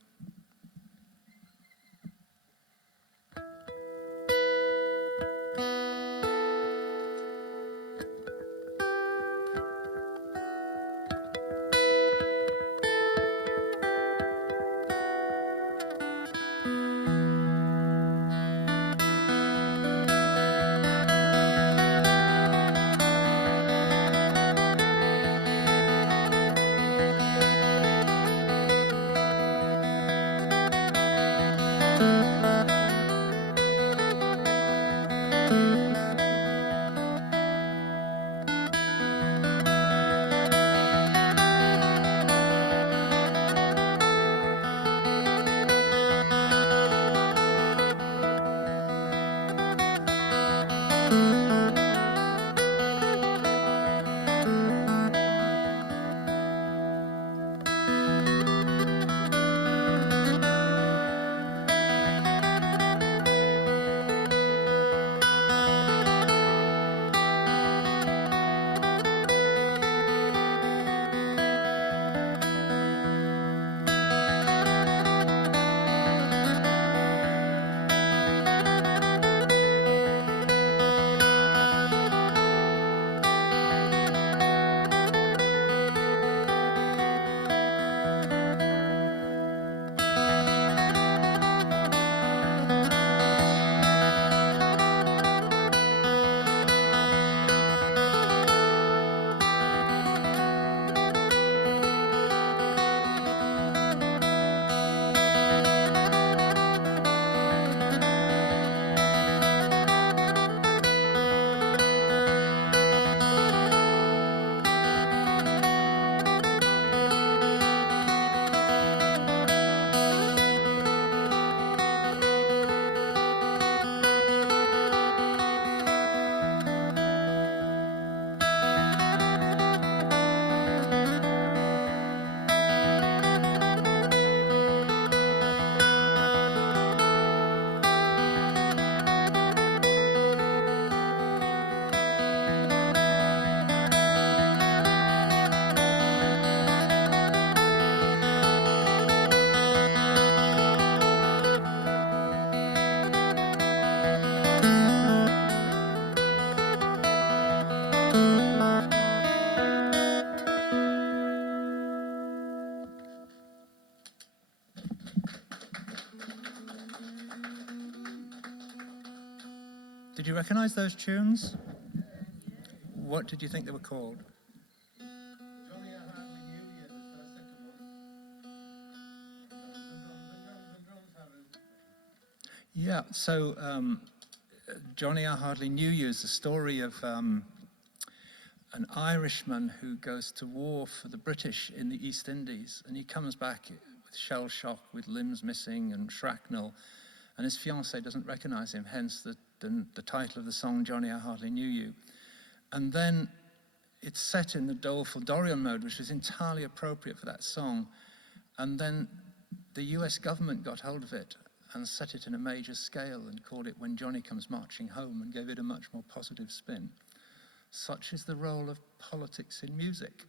Did you recognize those tunes? What did you think they were called? Yeah, so Jonny, I Hardly Knew You is the story of an Irishman who goes to war for the British in the East Indies, and he comes back with shell shock, with limbs missing and shrapnel, and his fiancée doesn't recognize him, hence the title of the song, Jonny, I Hardly Knew You. And then it's set in the doleful Dorian mode, which is entirely appropriate for that song, and then the US government got hold of it and set it in a major scale and called it When Jonny Comes Marching Home and gave it a much more positive spin. Such is the role of politics in music.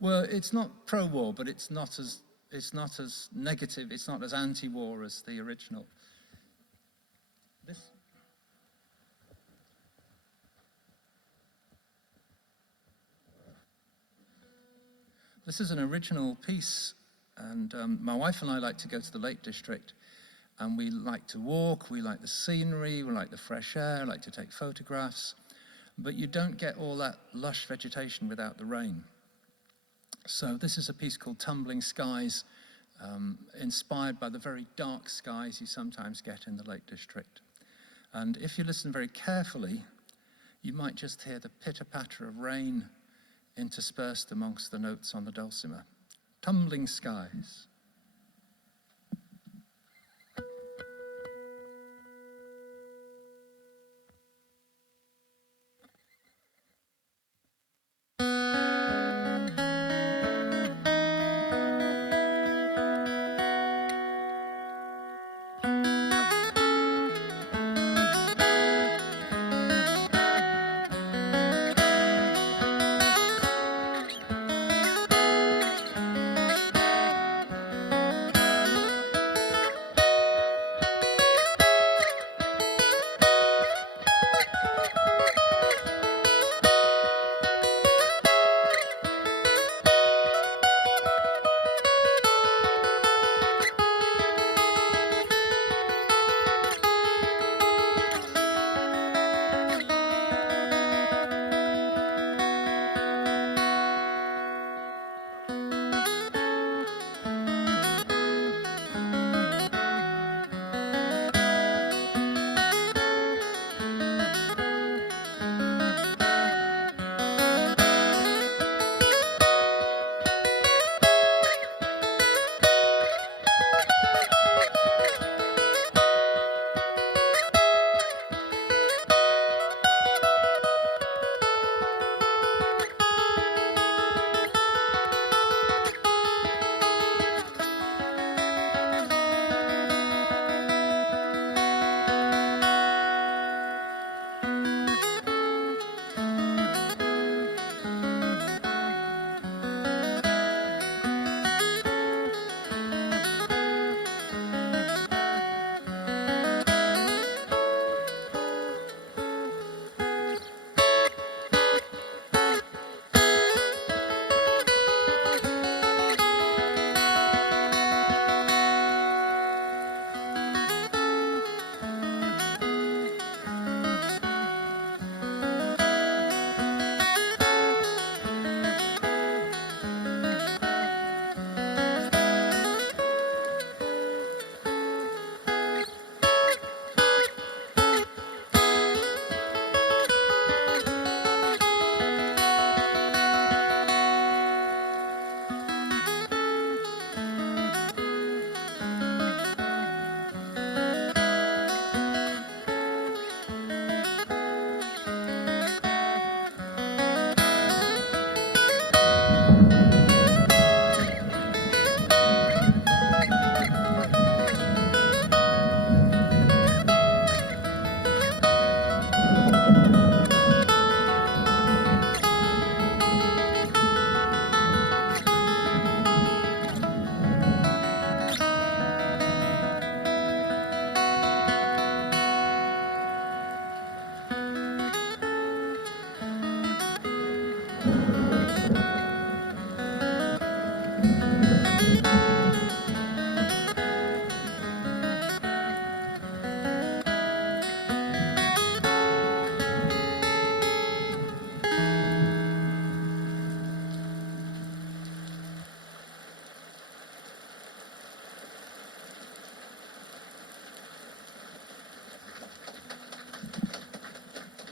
Well, it's not pro-war, but it's not as negative, it's not as anti-war as the original. This is an original piece, and my wife and I like to go to the Lake District, and we like to walk, we like the scenery, we like the fresh air, like to take photographs, but you don't get all that lush vegetation without the rain. So this is a piece called Tumbling Skies, inspired by the very dark skies you sometimes get in the Lake District. And if you listen very carefully, you might just hear the pitter-patter of rain interspersed amongst the notes on the dulcimer. Tumbling Skies.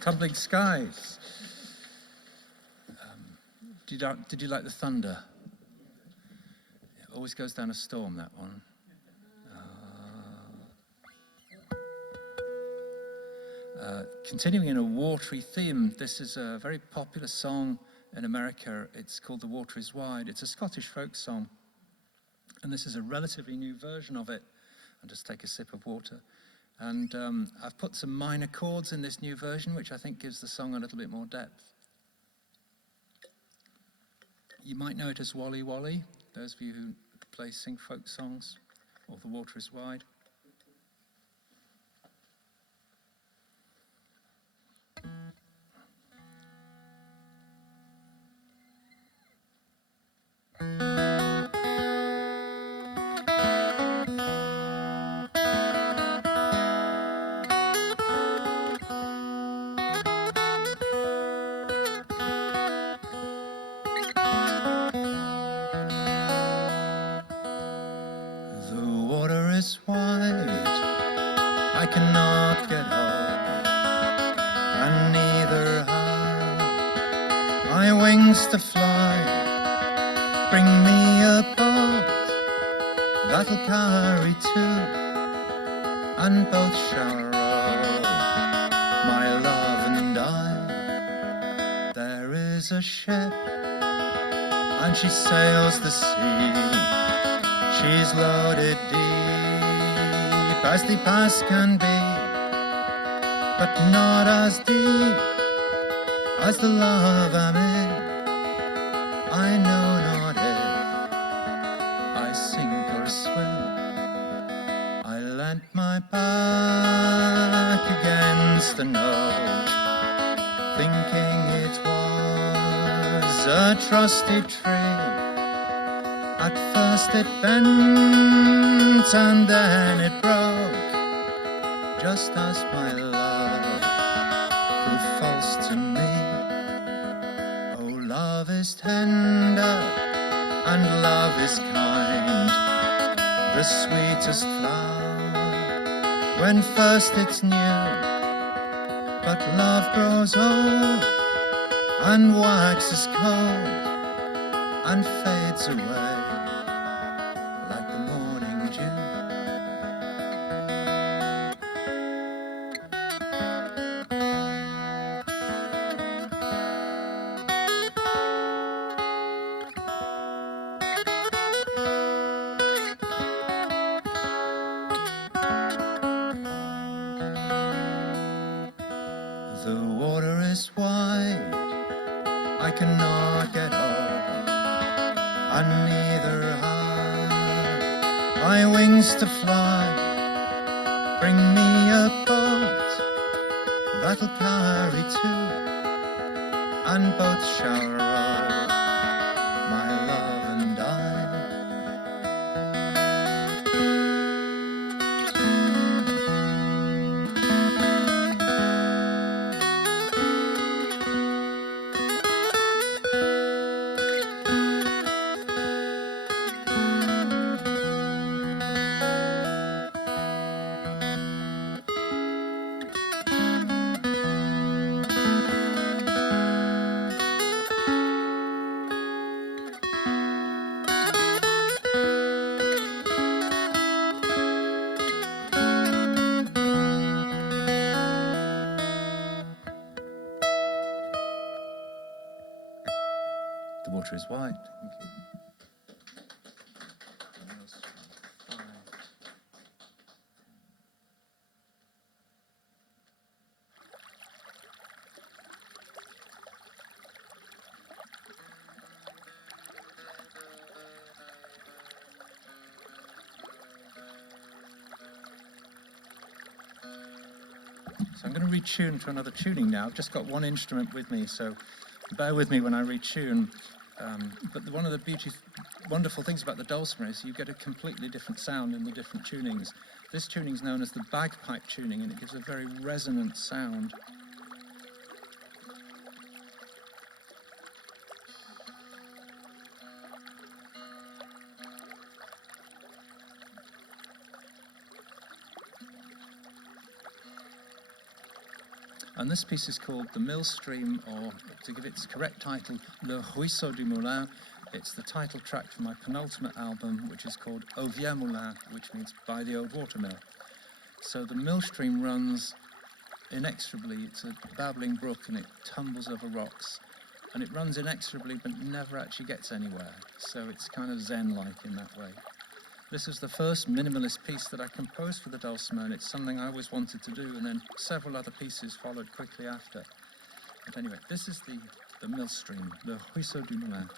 Tumbling skies. Did you like the thunder? It always goes down a storm, that one. Continuing in a watery theme, this is a very popular song in America. It's called The Water Is Wide. It's a Scottish folk song. And this is a relatively new version of it. I'll just take a sip of water. And I've put some minor chords in this new version, which I think gives the song a little bit more depth. You might know it as Wally Wally, those of you who sing folk songs, or The Water Is Wide. I cannot get home, and neither have I wings to fly. Bring me a boat that'll carry two, and both shall row, my love and I. There is a ship, and she sails the sea. She's loaded deep as deep as can be, but not as deep as the love I'm in. I know not if I sink or swim. I leant my back against the note, thinking it was a trusty tree. At first it bent and then it broke, just as my love grew false to me. Oh, love is tender and love is kind, the sweetest flower when first it's new. But love grows old and waxes cold and fades away. To fly, bring me a boat that'll carry two, and both shall row, my love and I. The water is wide. Thank you. So I'm going to retune to another tuning now. I've just got one instrument with me, so bear with me when I retune. But one of the wonderful things about the dulcimer is you get a completely different sound in the different tunings. This tuning is known as the bagpipe tuning, and it gives a very resonant sound. And this piece is called The Millstream, or to give its correct title, Le Ruisseau du Moulin. It's the title track from my penultimate album, which is called Au Vieux Moulin, which means by the old watermill. So the millstream runs inexorably. It's a babbling brook and it tumbles over rocks. And it runs inexorably but never actually gets anywhere. So it's kind of zen-like in that way. This is the first minimalist piece that I composed for the dulcimer, and it's something I always wanted to do, and then several other pieces followed quickly after. But anyway, this is the millstream, Le Ruisseau du Moulin.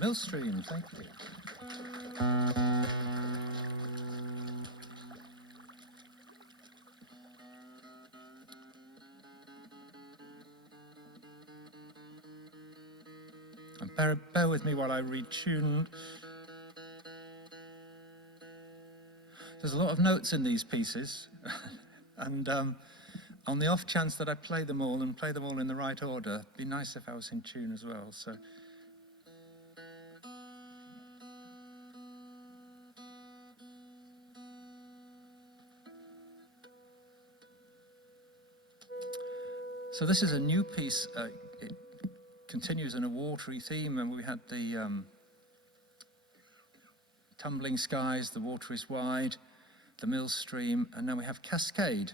Millstream, thank you. I'm bear with me while I retune. There's a lot of notes in these pieces, and on the off chance that I play them all and play them all in the right order, it'd be nice if I was in tune as well. So this is a new piece. It continues in a watery theme, and we had the tumbling skies, the water is wide, the mill stream, and now we have Cascade.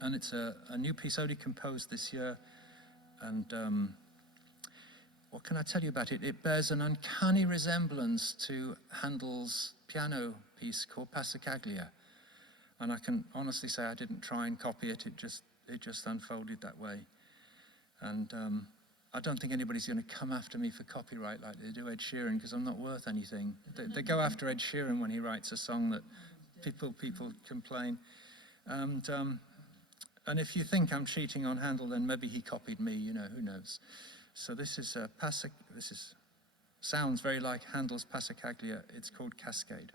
And it's a new piece only composed this year. And what can I tell you about it? It bears an uncanny resemblance to Handel's piano piece called Passacaglia. And I can honestly say I didn't try and copy it. It just unfolded that way. And I don't think anybody's going to come after me for copyright like they do Ed Sheeran, because I'm not worth anything. They go after Ed Sheeran when he writes a song that people complain. And if you think I'm cheating on Handel, then maybe he copied me, who knows. So this is sounds very like Handel's Passacaglia. It's called Cascade.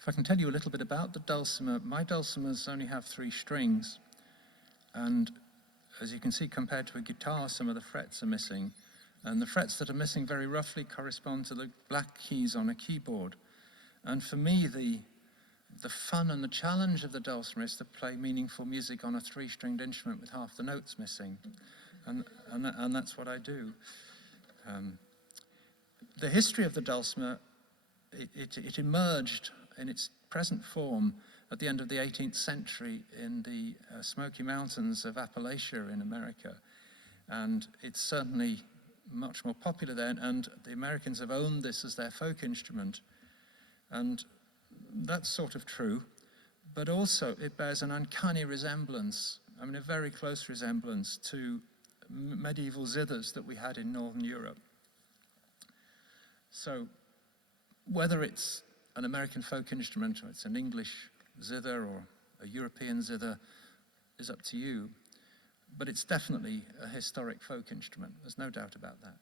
If I can tell you a little bit about the dulcimer, my dulcimers only have 3 strings. And as you can see, compared to a guitar, some of the frets are missing. And the frets that are missing very roughly correspond to the black keys on a keyboard. And for me, the fun and the challenge of the dulcimer is to play meaningful music on a 3-stringed instrument with half the notes missing. And that's what I do. The history of the dulcimer, it emerged in its present form at the end of the 18th century in the Smoky Mountains of Appalachia in America. And it's certainly much more popular then, and the Americans have owned this as their folk instrument. And that's sort of true, but also it bears an uncanny resemblance, a very close resemblance to medieval zithers that we had in Northern Europe. So whether it's an American folk instrument, or it's an English zither or a European zither, is up to you. But it's definitely a historic folk instrument. There's no doubt about that.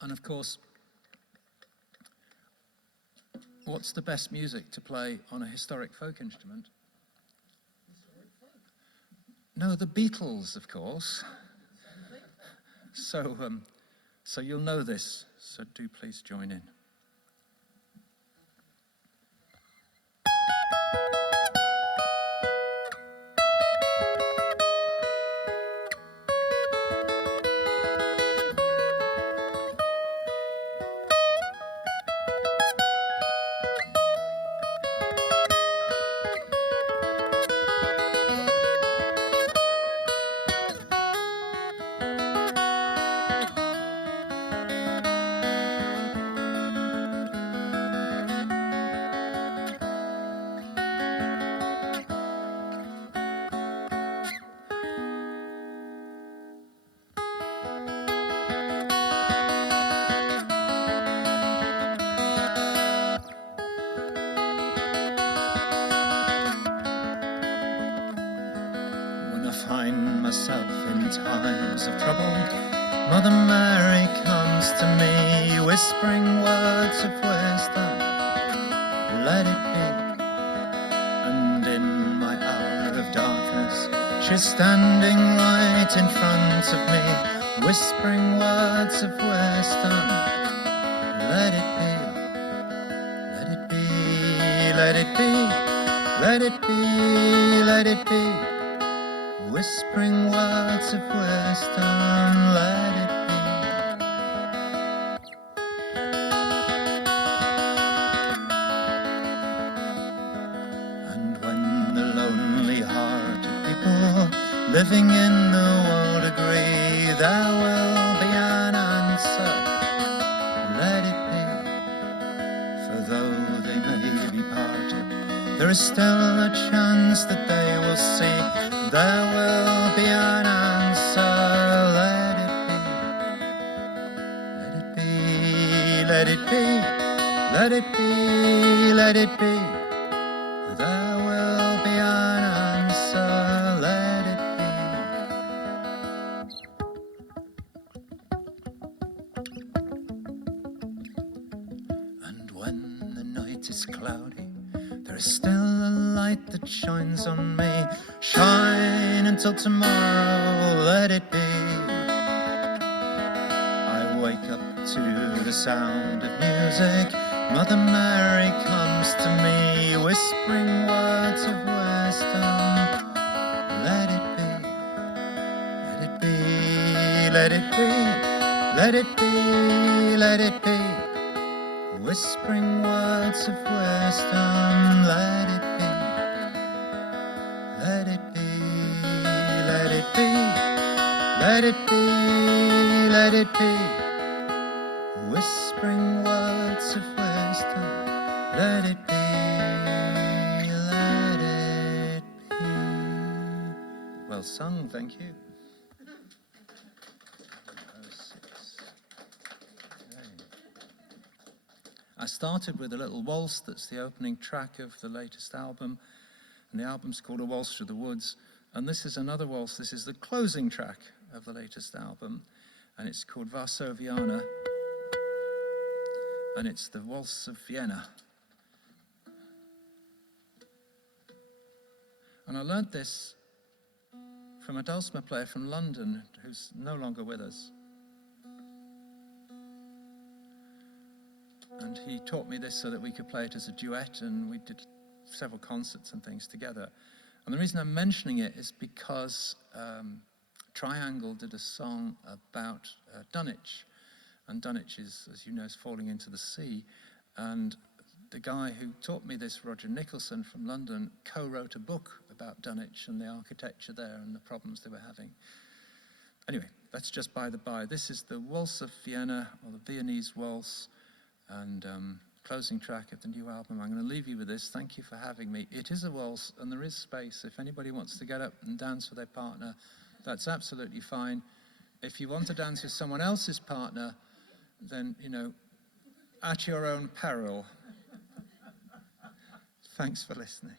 And of course, what's the best music to play on a historic folk instrument? No, the Beatles, of course. So you'll know this, so do please join in. Times of trouble, Mother Mary comes to me, whispering words of wisdom, let it be. And in my hour of darkness, she's standing right in front of me, whispering words of wisdom, let it be, let it be, let it be, let it be, let it be. Whispering words of wisdom, let it be. And when the lonely-hearted people living in the world agree, there will be an answer, let it be. For though they may be parted, there is still a chance that they will see. There will be an answer, let it be, let it be, let it be, let it be, let it be. There will be an answer, let it be. And when the night is cloudy, there is still a light that shines on me. Shine until tomorrow, let it be. I wake up to the sound of music. Mother Mary comes to me, whispering words of wisdom. Let it be, let it be, let it be, let it be, let it be. Whispering words of wisdom, let it be. Let it be, let it be, let it be, let it be. Whispering words of wisdom, let it be, let it be. Well sung, thank you. I started with a little waltz that's the opening track of the latest album. And the album's called A Waltz Through the Woods. And this is another waltz. This is the closing track of the latest album. And it's called Varsoviana. And it's the Waltz of Vienna. And I learnt this from a dulcimer player from London who's no longer with us. And he taught me this so that we could play it as a duet, and we did several concerts and things together. And the reason I'm mentioning it is because Triangle did a song about Dunwich. And Dunwich is, as you know, is falling into the sea. And the guy who taught me this, Roger Nicholson from London, co-wrote a book about Dunwich and the architecture there and the problems they were having. Anyway, that's just by the by. This is the Waltz of Vienna, or the Viennese Waltz, and closing track of the new album. I'm going to leave you with this. Thank you for having me. It is a waltz, and there is space. If anybody wants to get up and dance with their partner, that's absolutely fine. If you want to dance with someone else's partner, then, you know, at your own peril. Thanks for listening.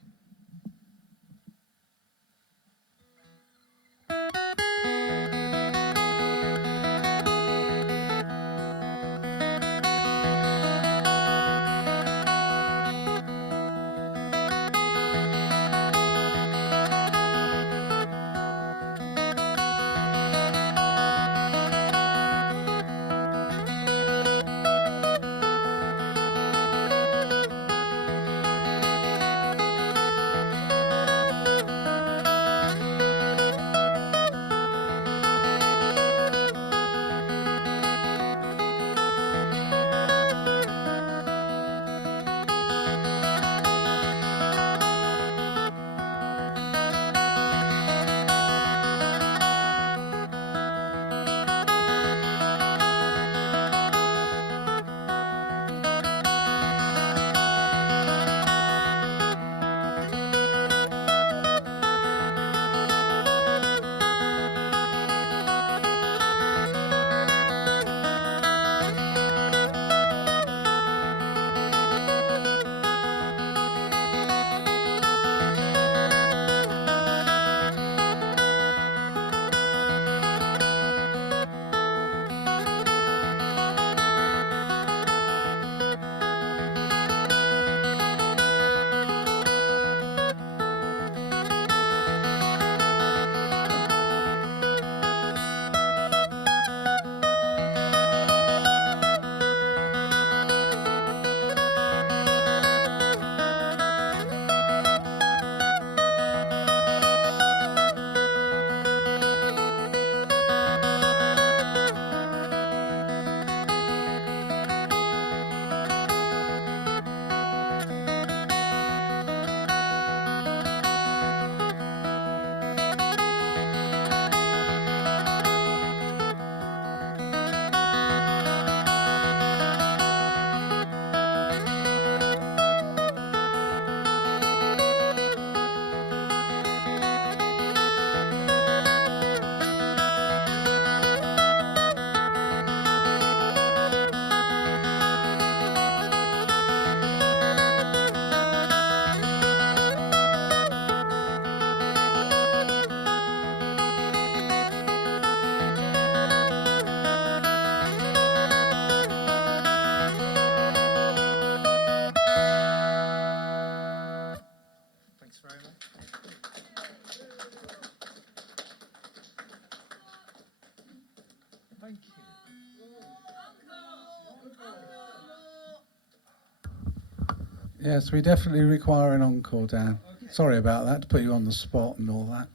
Yes, we definitely require an encore, Dan. Sorry about that, to put you on the spot and all that.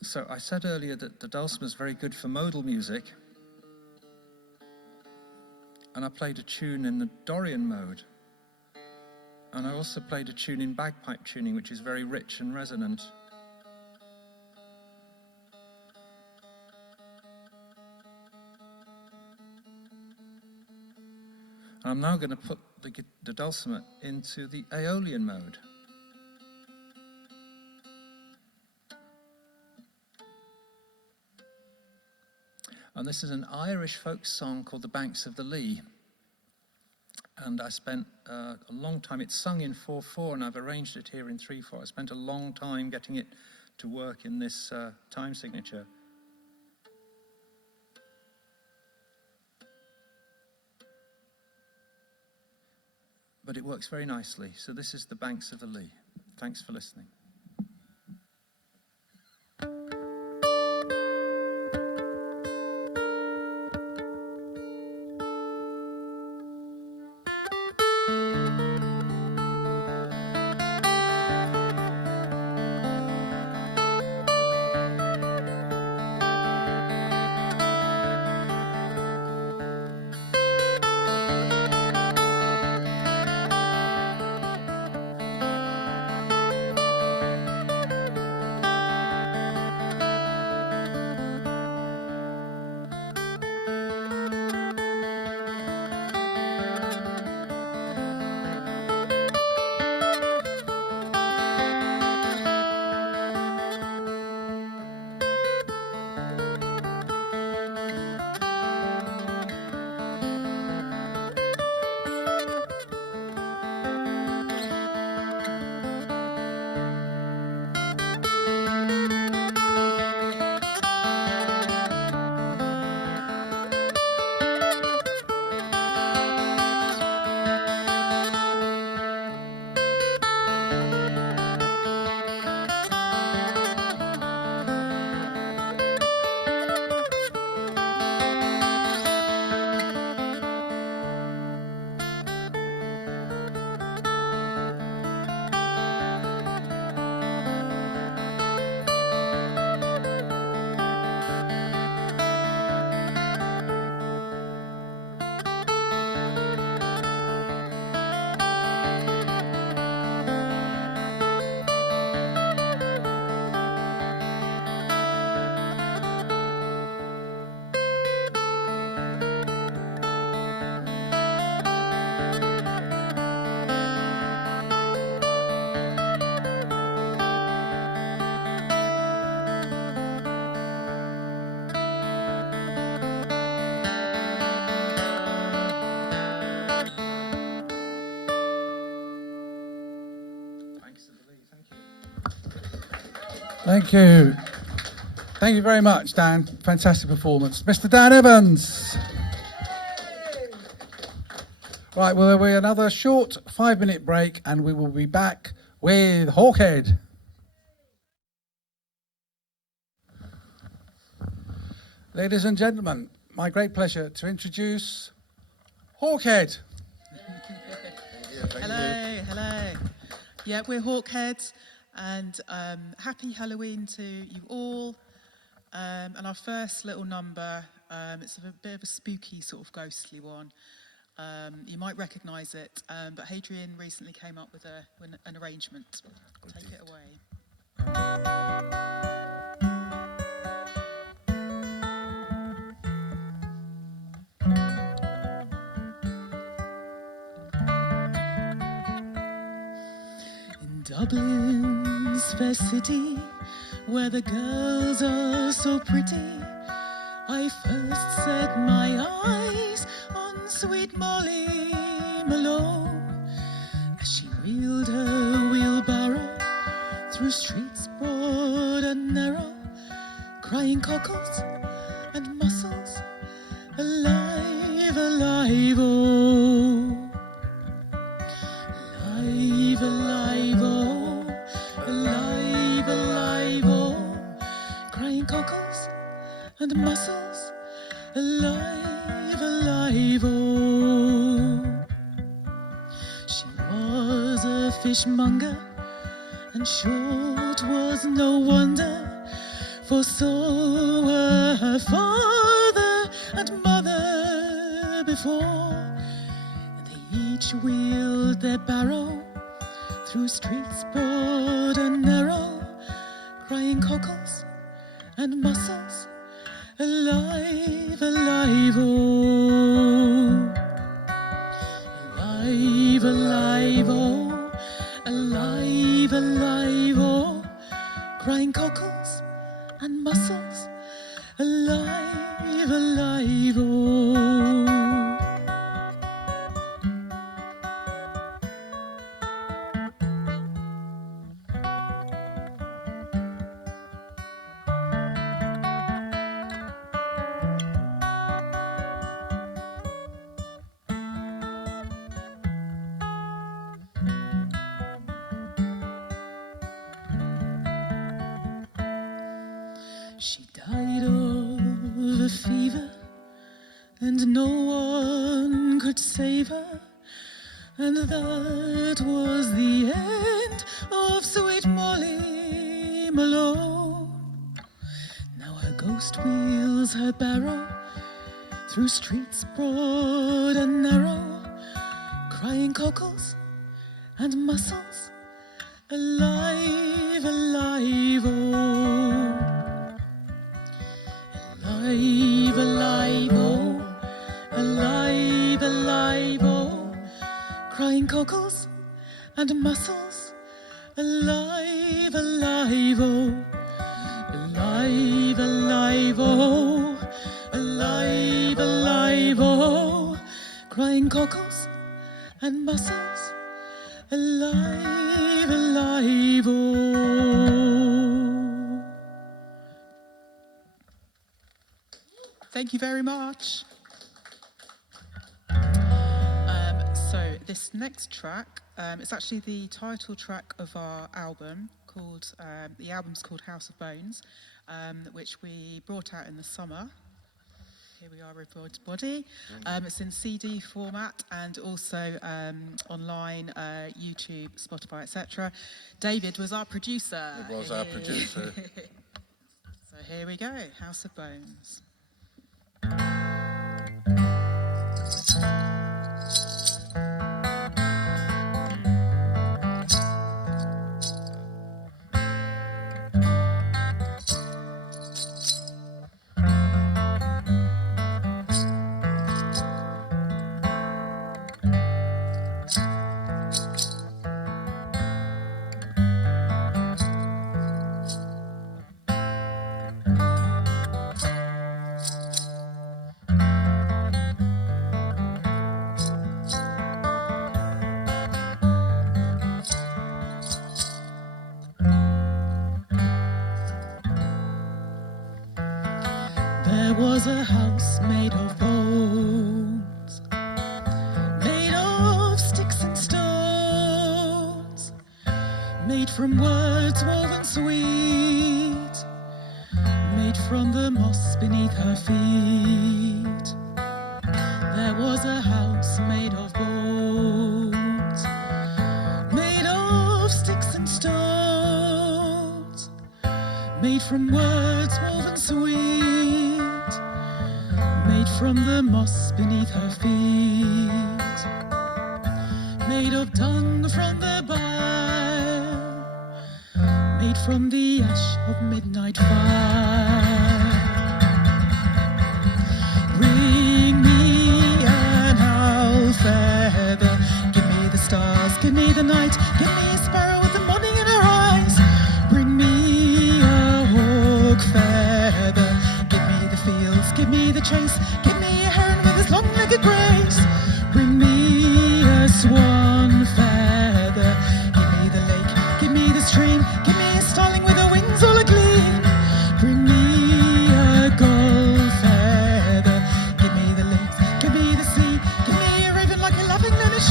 So I said earlier that the dulcimer is very good for modal music, and I played a tune in the Dorian mode, and I also played a tune in bagpipe tuning, which is very rich and resonant. And I'm now going to put the dulcimer into the Aeolian mode. And this is an Irish folk song called The Banks of the Lee. And I spent a long time, it's sung in 4/4 and I've arranged it here in 3/4. I spent a long time getting it to work in this time signature. But it works very nicely. So this is The Banks of the Lee. Thanks for listening. Thank you. Thank you very much, Dan. Fantastic performance. Mr. Dan Evans. Right, well, there'll be another short 5-minute break and we will be back with Hawkhead. Ladies and gentlemen, my great pleasure to introduce Hawkhead. Hello. Yeah, we're Hawkhead, and happy Halloween to you all. And our first little number, it's a bit of a spooky sort of ghostly one. You might recognise it, but Hadrian recently came up with an arrangement. Take it away. Dublin's fair city, where the girls are so pretty, I first set my eyes on sweet Molly Malone, as she wheeled her wheelbarrow through streets broad and narrow, crying cockles and mussels, alive, alive, oh. Alive, alive, oh, alive, alive, oh, crying cockles and mussels, alive, alive, oh. She was a fishmonger, and short was no wonder, for so were her father and mother before, and they each wheeled their barrow through streets broad and narrow, crying cockles and mussels, alive, alive, oh. Alive, alive, oh, alive, alive, oh, crying cockles and mussels, alive, alive, oh. She died of a fever, and no one could save her, and that was the end of sweet Molly Malone. Now her ghost wheels her barrow through streets broad and narrow, crying cockles and mussels, alive, alive, oh. Alive, alive, oh, alive, alive, oh, crying cockles and mussels, alive, alive, oh, alive, alive, oh, alive, alive, oh, crying cockles and mussels, alive, alive, oh. Thank you very much. So this next track, it's actually the title track of our album, called the album's called House of Bones, which we brought out in the summer. Here we are, Reported Body. It's in CD format and also online, YouTube, Spotify, etc. David was our producer. It was our producer. So here we go, House of Bones. was a house made of bones, made of sticks and stones, made from words woven sweet, made from the moss beneath her feet. There was a house made of bones, made of sticks and stones, made from words woven sweet, made from the moss beneath her feet, made of dung from the byre, made from the ash of midnight fire. Bring me an owl feather, give me the stars, give me the night, give me a sparrow with the morning in her eyes. Bring me a hawk feather, give me the fields, give me the chase, give me a heron with his long-legged grace. Bring me a swan feather, give me the lake, give me the stream, give me a starling with her wings all agleam. Bring me a gull feather, give me the lakes, give me the sea, give me a raven like a laughing linnet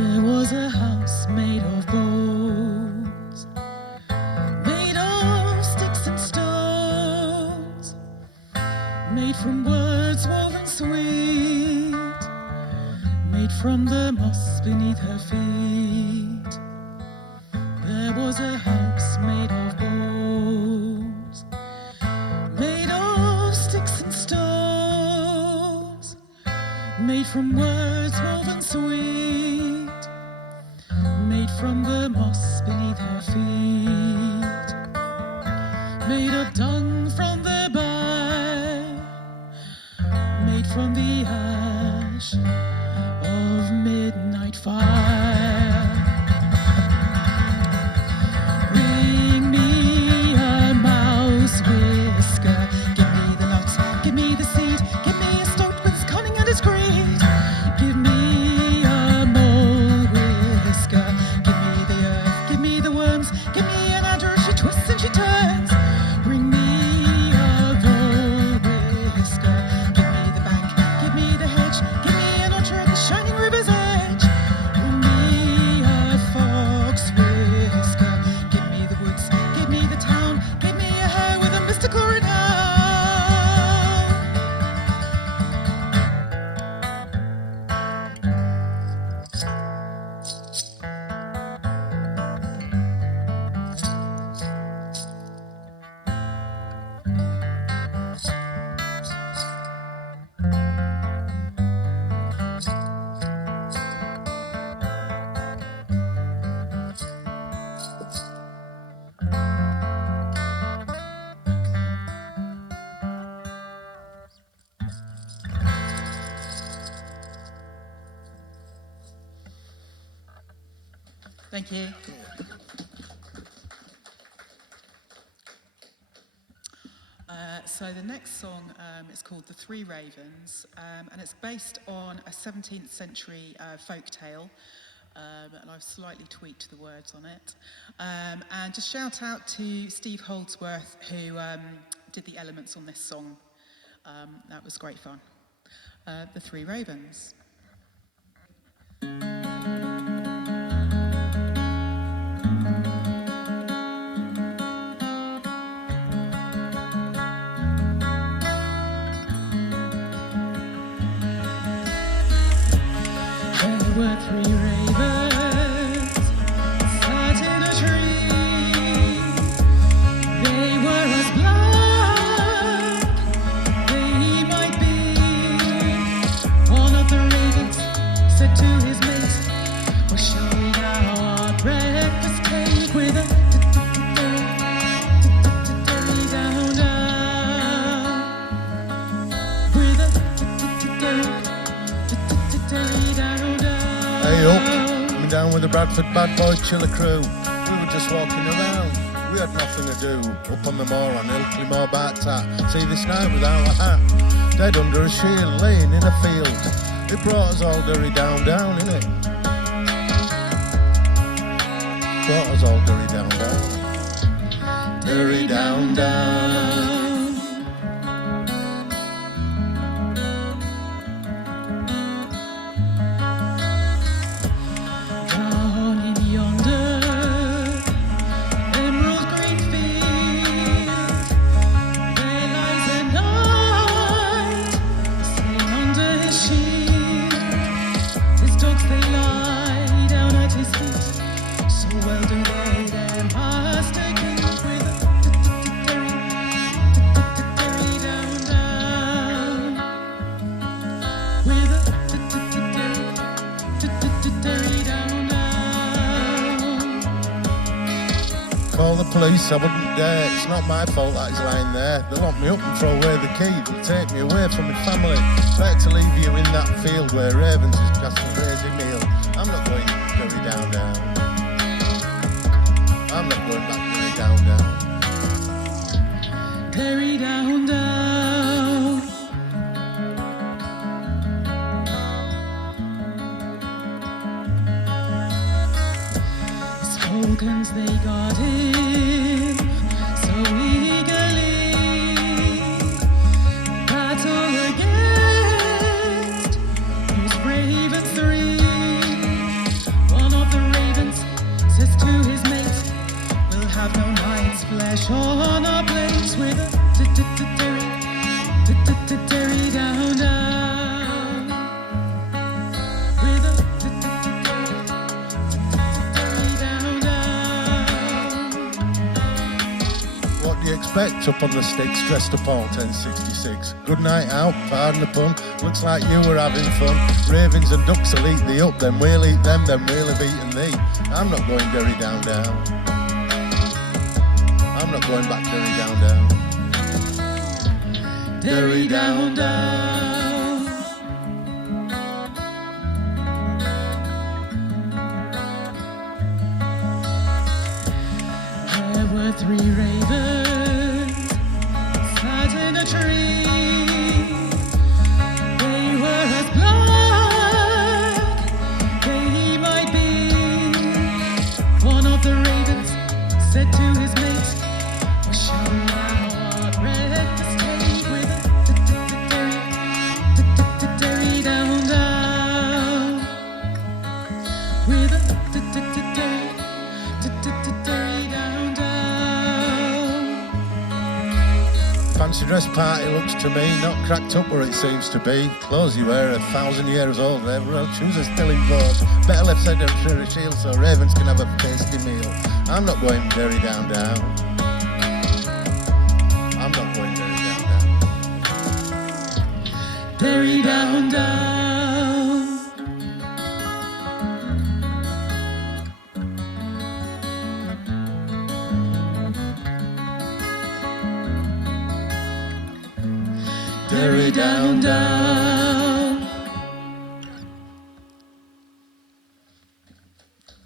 There was a house made of bones, made of sticks and stones, made from words woven sweet, made from the moss beneath her feet. There was a house made of bones, made of sticks and stones, made from words woven sweet, made from the moss beneath her feet, made of dung from the byre, made from the ash of midnight fire. Bring me a mouse whisker, give me the nuts, give me the seed, give me a stoat with his cunning and his greed. Give me a mole whisker, give me the earth, give me the worms, give me an adder, she twists and she turns. Bring me a vole whisker, give me the bank, give me the hedge, give me an otter at the shining river's edge. Bring me a fox whisker, give me the woods, give me the town, give me a hare with a mystical renown. Thank you. So the next song is called The Three Ravens, and it's based on a 17th century folk tale, and I've slightly tweaked the words on it. And just shout out to Steve Holdsworth, who did the elements on this song. That was great fun. The Three Ravens. There were three ravens sat in a tree. They were as black way up, coming down with the Bradford Bad Boy Chiller crew. We were just walking around, we had nothing to do. Up on the moor on Ilkley Moor Bar Tat. See this night without a hat, dead under a shield, laying in a field. It brought us all dirty down, innit? Brought us all dirty down. Dirty down. Down in yonder emerald green field, there lies a knight, slain under his shield. His dogs they lie down at his feet, so well do they their master keep with a derry down, with a derry down. Call the police, I wouldn't dare. It's not my fault that he's lying there. They'll lock me up and throw away the key. They'll take me away from my family. Better to leave you in that field where ravens is just a crazy meal. I'm not going dirty down. I'm not going back dirty down. Derry down. Falcons they got him so eagerly. Battle against those ravens three. One of the ravens says to his mate, we'll have no night's flesh on our plates with a derry down. With a derry down. What do you expect up on the sticks, dressed up all 1066? Good night out, pardon the pun. Looks like you were having fun. Ravens and ducks will eat thee up, then we'll eat them, then we'll have eaten thee. I'm not going dirty down. I'm not going back dirty down. Derry down. There were three ravens sat in a tree. They were as black they might be. One of the ravens said to his mate, we shall now our breakfast take with a derry down. With a derry down. Fancy dress party looks to me not cracked up where it seems to be. Clothes you wear 1,000 years old, everyone shoes are still in vogue. Better left side of a shield so ravens can have a tasty meal. I'm not going dirty down. I'm not going dirty down. Derry down. Derry down.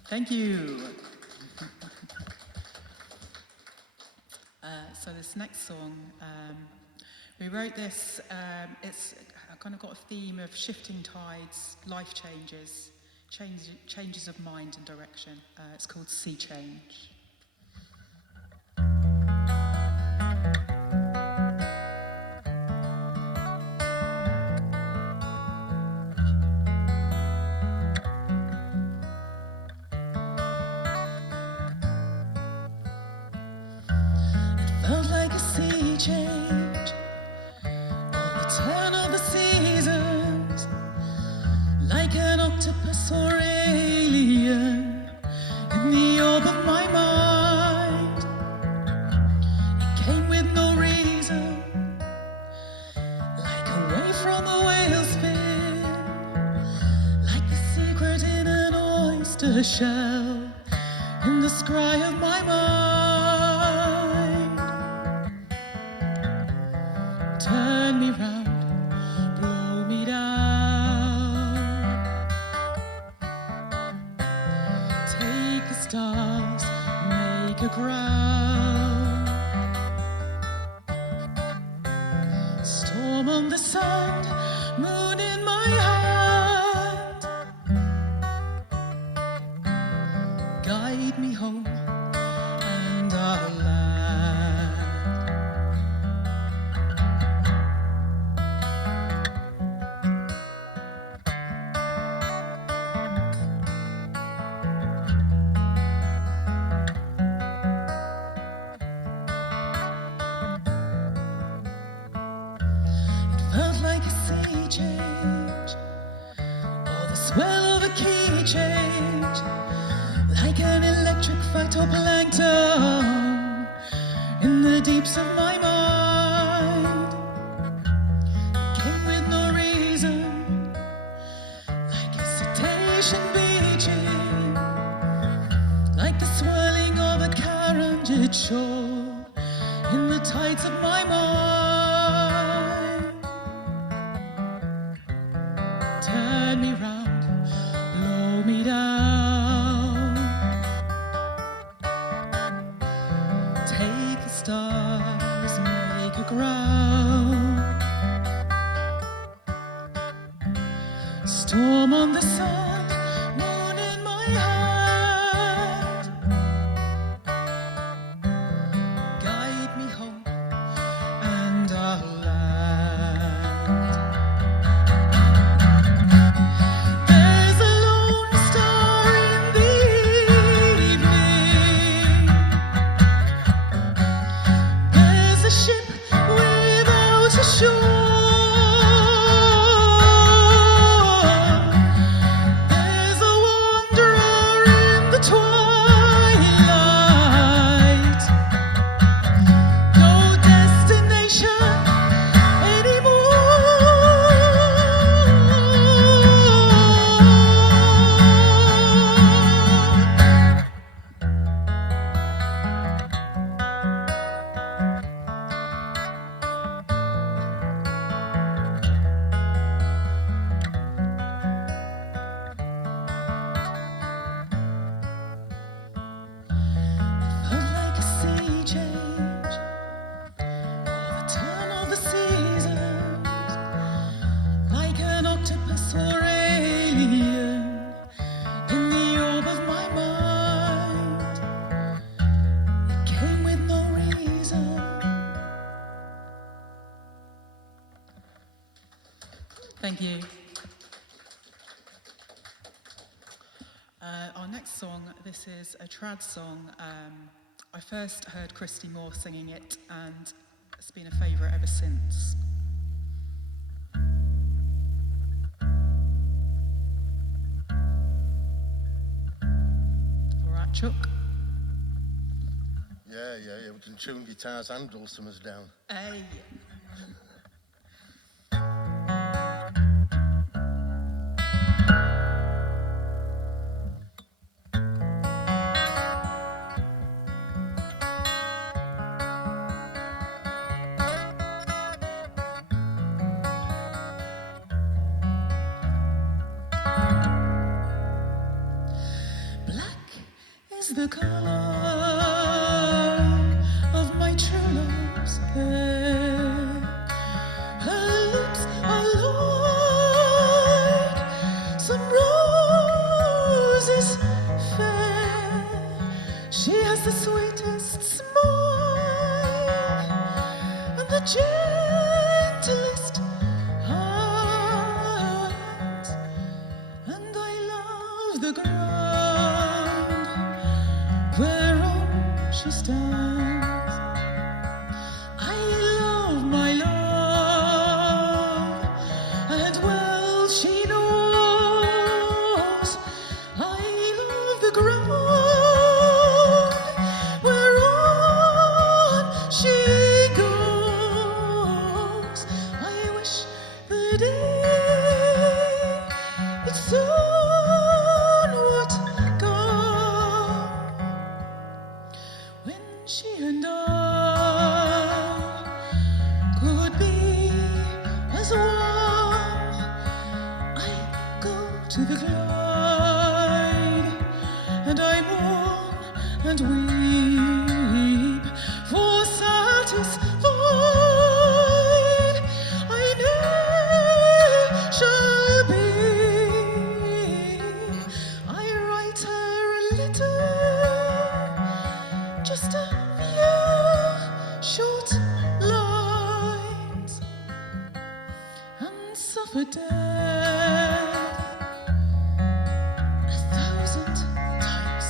Thank you. So this next song, we wrote this, it's kind of got a theme of shifting tides, life changes, changes of mind and direction. It's called Sea Change. Felt like a sea change, or the turn of the seasons, like an octopus or alien in the orb of my mind. It came with no reason, like a wave from a whale's fin, like the secret in an oyster shell in the scry of my mind. Turn me round, blow me down. Storm on the sand, moon in my hand. Guide me home and I'll land. Felt like a sea change, or the swell of a key change, like an electric phytoplankton in the deeps of my mind. It came with no reason, like hesitation beaching, like the swirling of a carronade shore in the tides of my mind. Turn me round, blow me down. Take the stars, make a ground. Storm on the sand, moon in my hand. Guide me home and I'll land. There's a lone star in the evening. There's a ship without a shore. There's a wanderer in the twilight. No destination felt like a sea change, or the turn of the seasons, like an octopus or alien in the orb of my mind. It came with no reason. Thank you. Our next song, this is a trad song. I first heard Christy Moore singing it, and it's been a favourite ever since. All right, Chuck. Yeah, we can tune guitars and dulcimers down. Hey. Black is the color of my true love's hair. Her lips are like some roses fair. She has the sweetest smile and the gentlest heart. And I love the ground whereon she stands. I love my love, and well she knows. I love the ground whereon she goes. I wish the day it soon would come when she and I could be as one. I go to the Clyde and I mourn and weep, for satisfied I suffered death 1,000 times.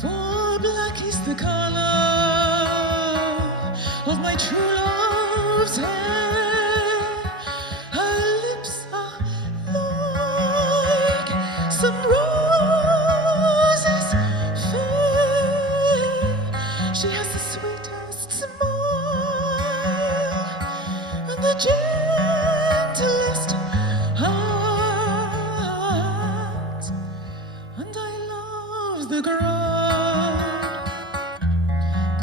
For black is the colour of my true love's hair. Her lips are like some roses fair. She has the sweetest smile and the gentlest heart, and I love the ground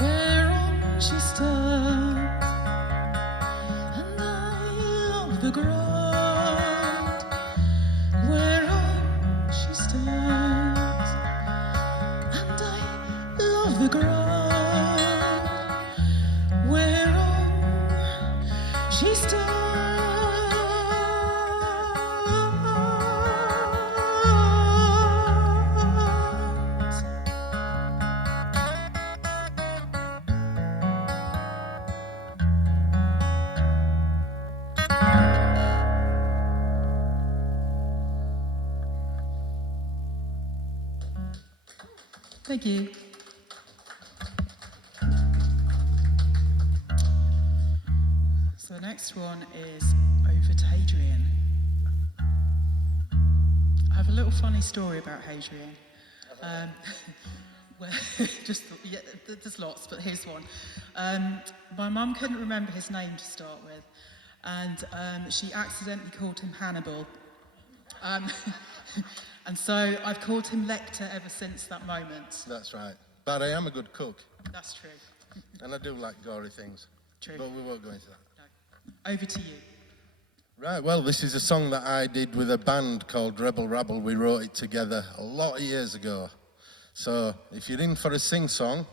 whereon she stands, and I love the ground whereon she stands, and I love the ground whereon she stands. Thank you. So the next one is Over to Hadrian. I have a little funny story about Hadrian. Well, yeah, there's lots, but here's one. My mum couldn't remember his name to start with, and she accidentally called him Hannibal. And so I've called him Lecter ever since that moment. That's right. But I am a good cook, That's true. and I do like gory things. True. But we won't go into that. No. Over to you. Right, well, this is a song that I did with a band called Rebel Rabble. We wrote it together a lot of years ago. So if you're in for a sing-song,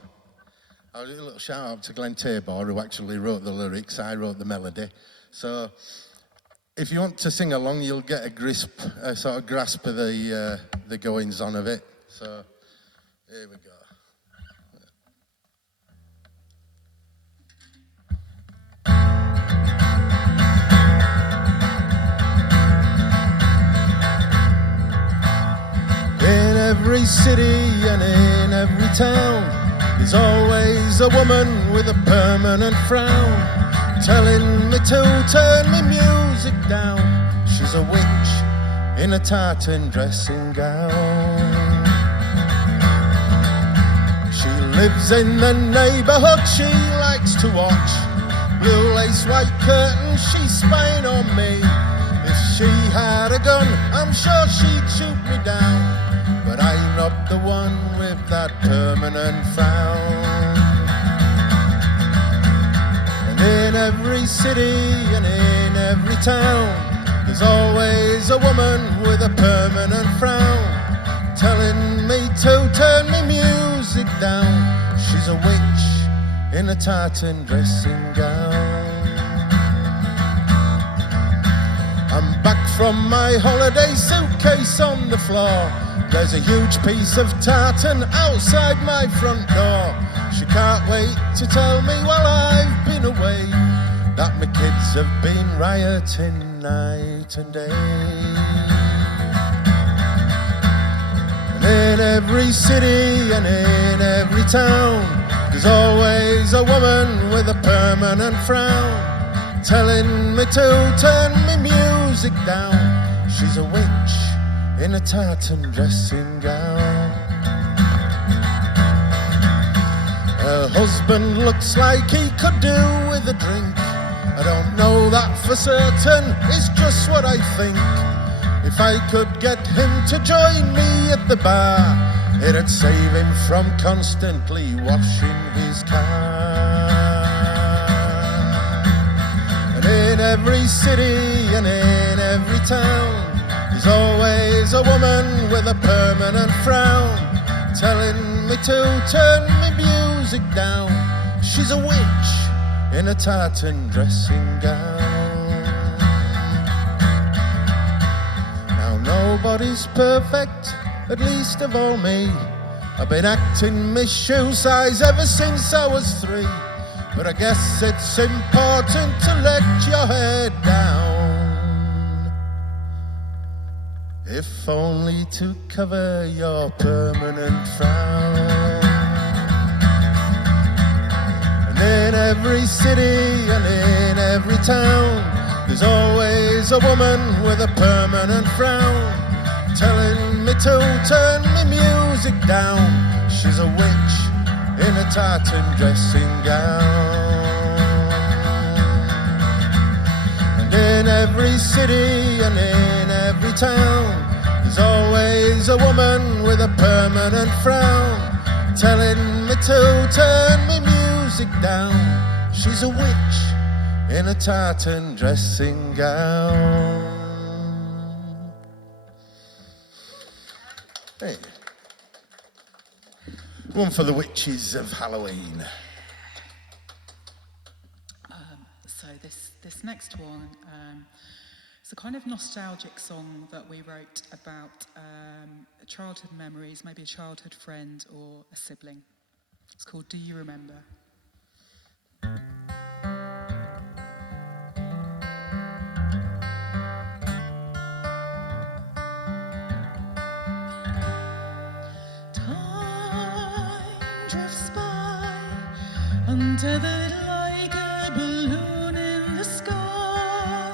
I'll do a little shout-out to Glenn Tabor, who actually wrote the lyrics. I wrote the melody. So if you want to sing along, you'll get a sort of grasp of the goings-on of it. So here we go. In every city and in every town, there's always a woman with a permanent frown, telling me to turn me music down. She's a witch in a tartan dressing gown. She lives in the neighbourhood she likes to watch. Blue lace, white curtains, she's spying on me. If she had a gun, I'm sure she'd shoot me down. But I'm not the one with that permanent frown. And in every city and in every town, there's always a woman with a permanent frown, telling me to turn me music down. She's a witch in a tartan dressing gown. I'm back from my holiday, suitcase on the floor. There's a huge piece of tartan outside my front door. She can't wait to tell me while I've been away that my kids have been rioting night and day. And in every city and in every town, there's always a woman with a permanent frown, telling me to turn me music down. She's a witch in a tartan dressing gown. Her husband looks like he could do with a drink. I don't know that for certain, it's just what I think. If I could get him to join me at the bar, it'd save him from constantly washing his car. And in every city and in every town, there's always a woman with a permanent frown, telling me to turn me music down. She's a witch in a tartan dressing gown. Now nobody's perfect, at least of all me. I've been acting Miss Shoe Size ever since I was 3. But I guess it's important to let your head down. if only to cover your permanent frown. And in every city and in every town, there's always a woman with a permanent frown, telling me to turn my music down. She's a witch in a tartan dressing gown. And in every city and in every town, there's always a woman with a permanent frown, telling me to turn my music down. She's a witch in a tartan dressing gown. Hey. One for the witches of Halloween. So this next one, it's a kind of nostalgic song that we wrote about childhood memories, maybe a childhood friend or a sibling. It's called Do You Remember? Untethered like a balloon in the sky.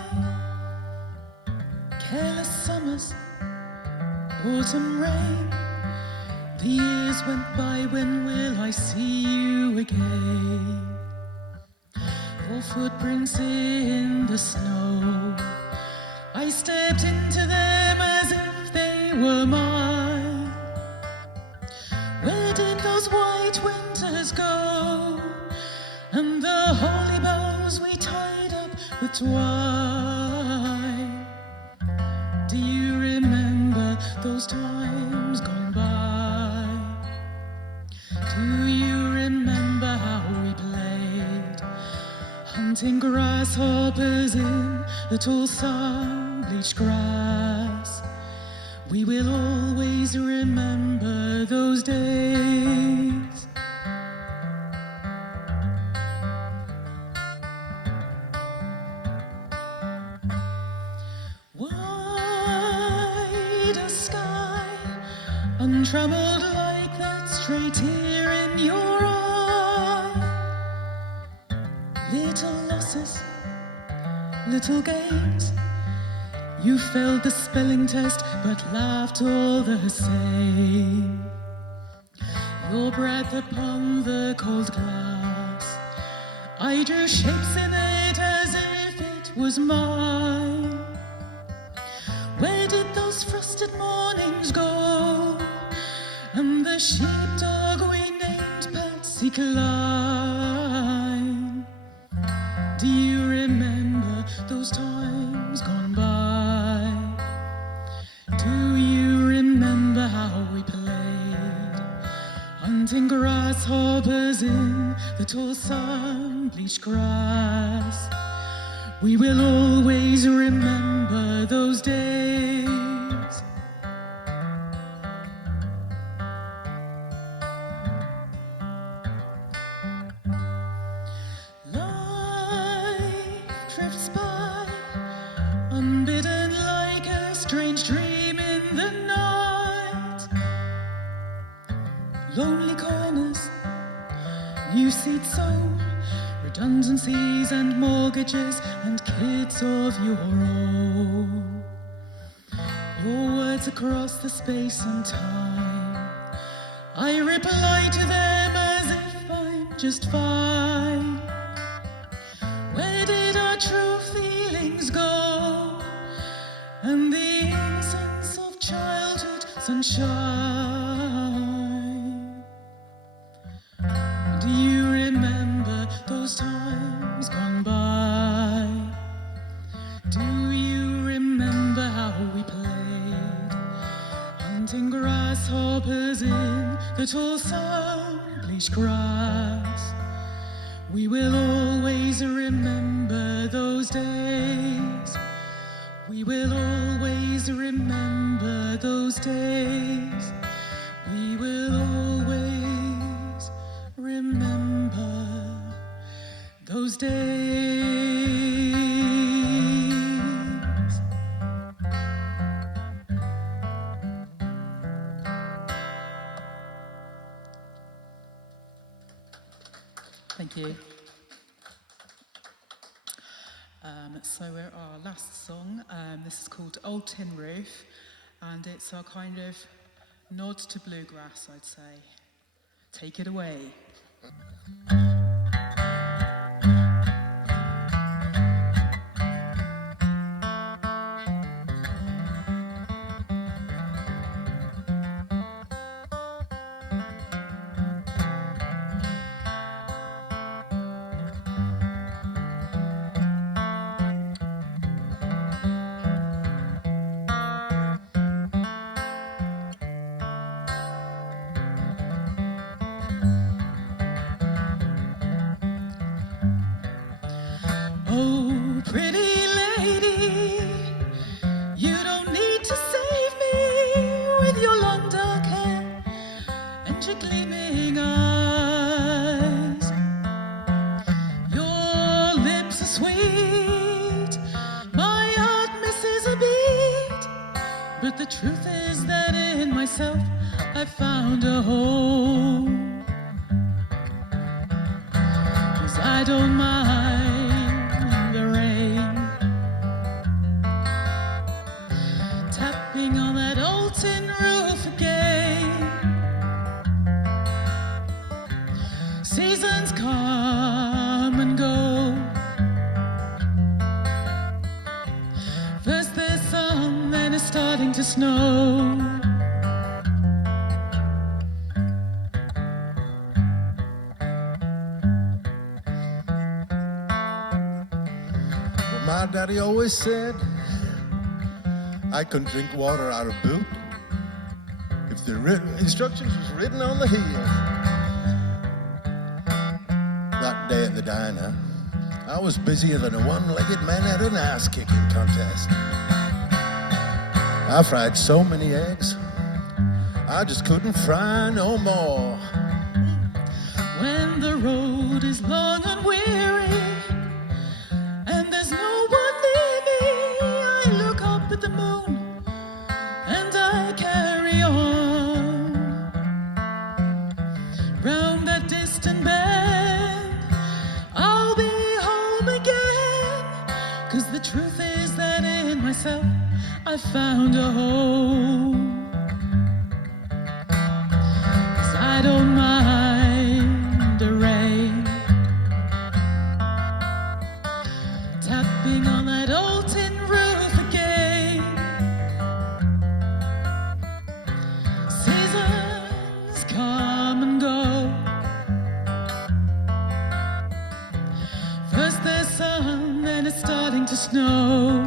Careless summers, autumn rain. The years went by, when will I see you again? Your footprints in the snow, I stepped into them as if they were mine. Where did those white winters go? And the holy boughs we tied up with twine. Do you remember those times gone by? Do you remember how we played, hunting grasshoppers in the tall sun-bleached grass? We will always remember those days. Untroubled like that straight tear in your eye. Little losses, little gains. You failed the spelling test but laughed all the same. Your breath upon the cold glass, I drew shapes in it as if it was mine. Where did those frosted mornings go? And the sheepdog we named Patsy Cline. Do you remember those times gone by? Do you remember how we played, hunting grasshoppers in the tall sun-bleached grass? We will always remember those days. Lonely corners, new seats sown, redundancies and mortgages and kids of your own. Your words across the space and time, I reply to them as if I'm just fine. Where did our true feelings go? And the innocence of childhood sunshine. Do you remember those times gone by? Do you remember how we played, hunting grasshoppers in the tall sun-bleached grass? We will always remember those days. We will always remember those days. We will always remember those days. you. So we're our last song. This is called Old Tin Roof, and it's our kind of nod to bluegrass, I'd say. Take it away. Oh, pretty lady, you don't need to save me with your long dark hair and your gleaming eyes. Your lips are sweet, my heart misses a beat, but the truth is that in myself I found a home. 'Cause I don't mind the rain tapping on that old tin roof again. Seasons come and go. First there's sun, then it's starting to snow. My daddy always said I couldn't drink water out of boot if the instructions was written on the heel. That day at the diner, I was busier than a one-legged man at an ass-kicking contest. I fried so many eggs, I just couldn't fry no more. When the road is long and weary and there's no one near me, I look up at the moon and I carry on. Round that distant bend, I'll be home again. 'Cause the truth is that in myself I found a home. 'Cause I don't mind the rain tapping on that old tin roof again. Seasons come and go. First there's sun, then it's starting to snow.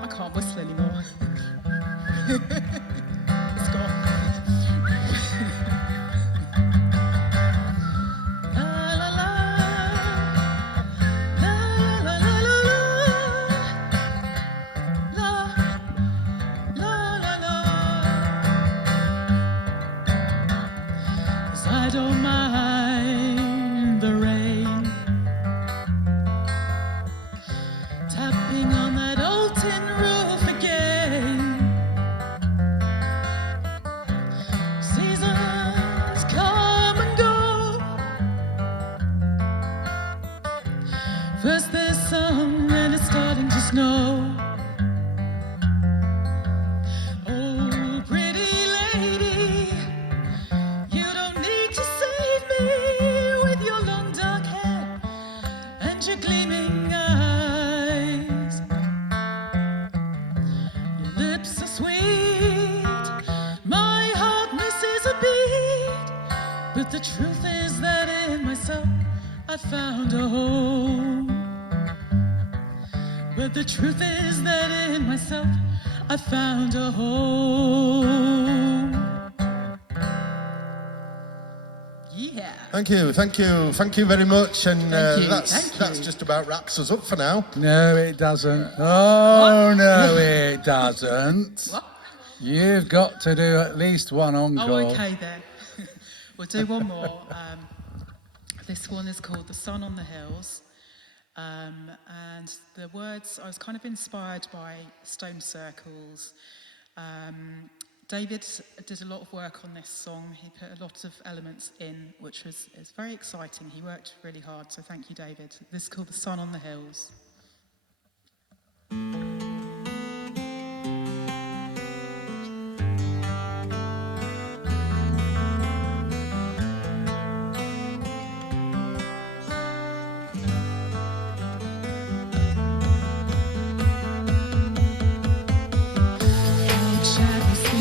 I can't whistle anymore. It's gone. La la la, la la la la la, la la la. 'Cause I don't mind the rain tapping on that old tin roof again. Seasons come and go. First there's sun, then it's starting to snow. Oh, pretty lady, you don't need to save me with your long dark hair and your gleaming eyes. Your lips are sweet, my heart misses a beat, but the truth is that in myself I found a home. But the truth is that in myself I found a home. Yeah. Thank you very much. And Thank you, that's just about wraps us up for now. No, it doesn't. Oh, no, it doesn't. What? You've got to do at least one encore. Oh, okay then. We'll do one more. This one is called The Sun on the Hills. And the words, I was kind of inspired by stone circles. David did a lot of work on this song. He put a lot of elements in, which is very exciting. He worked really hard, so thank you, David. This is called The Sun on the Hills.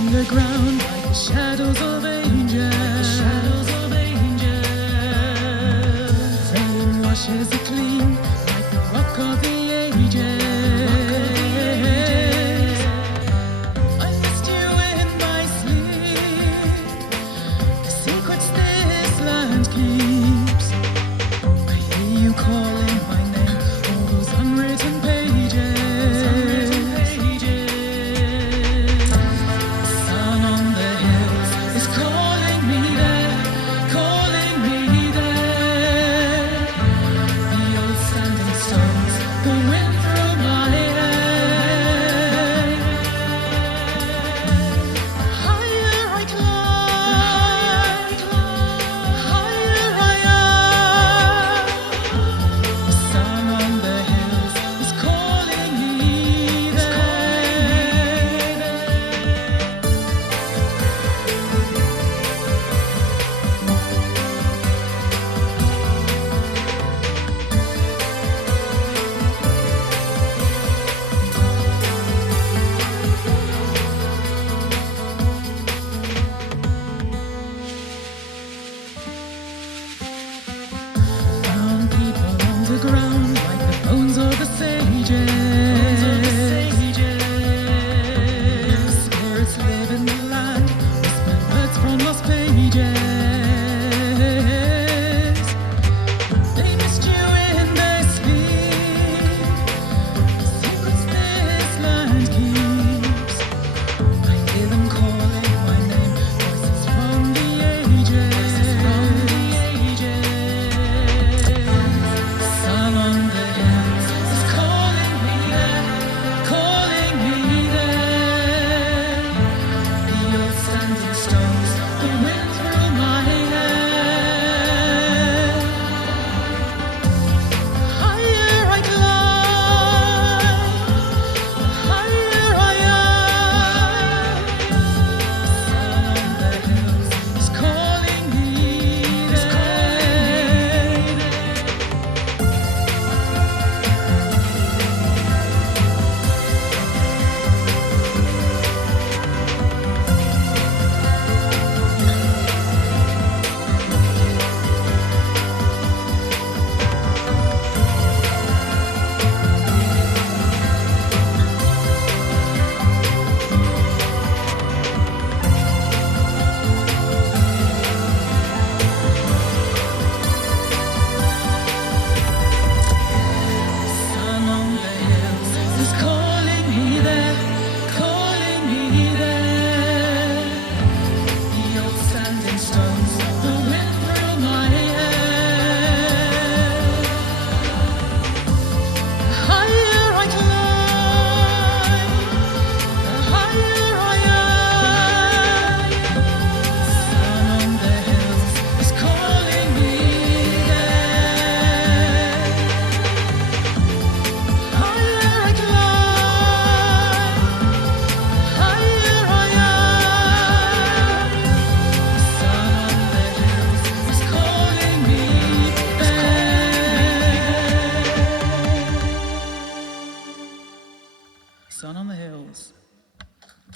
The ground like the shadows of angels. Rain washes it clean like the rock of the ages. I missed you in my sleep. The secrets this land keeps. I hear you calling my name, all those unwritten pages.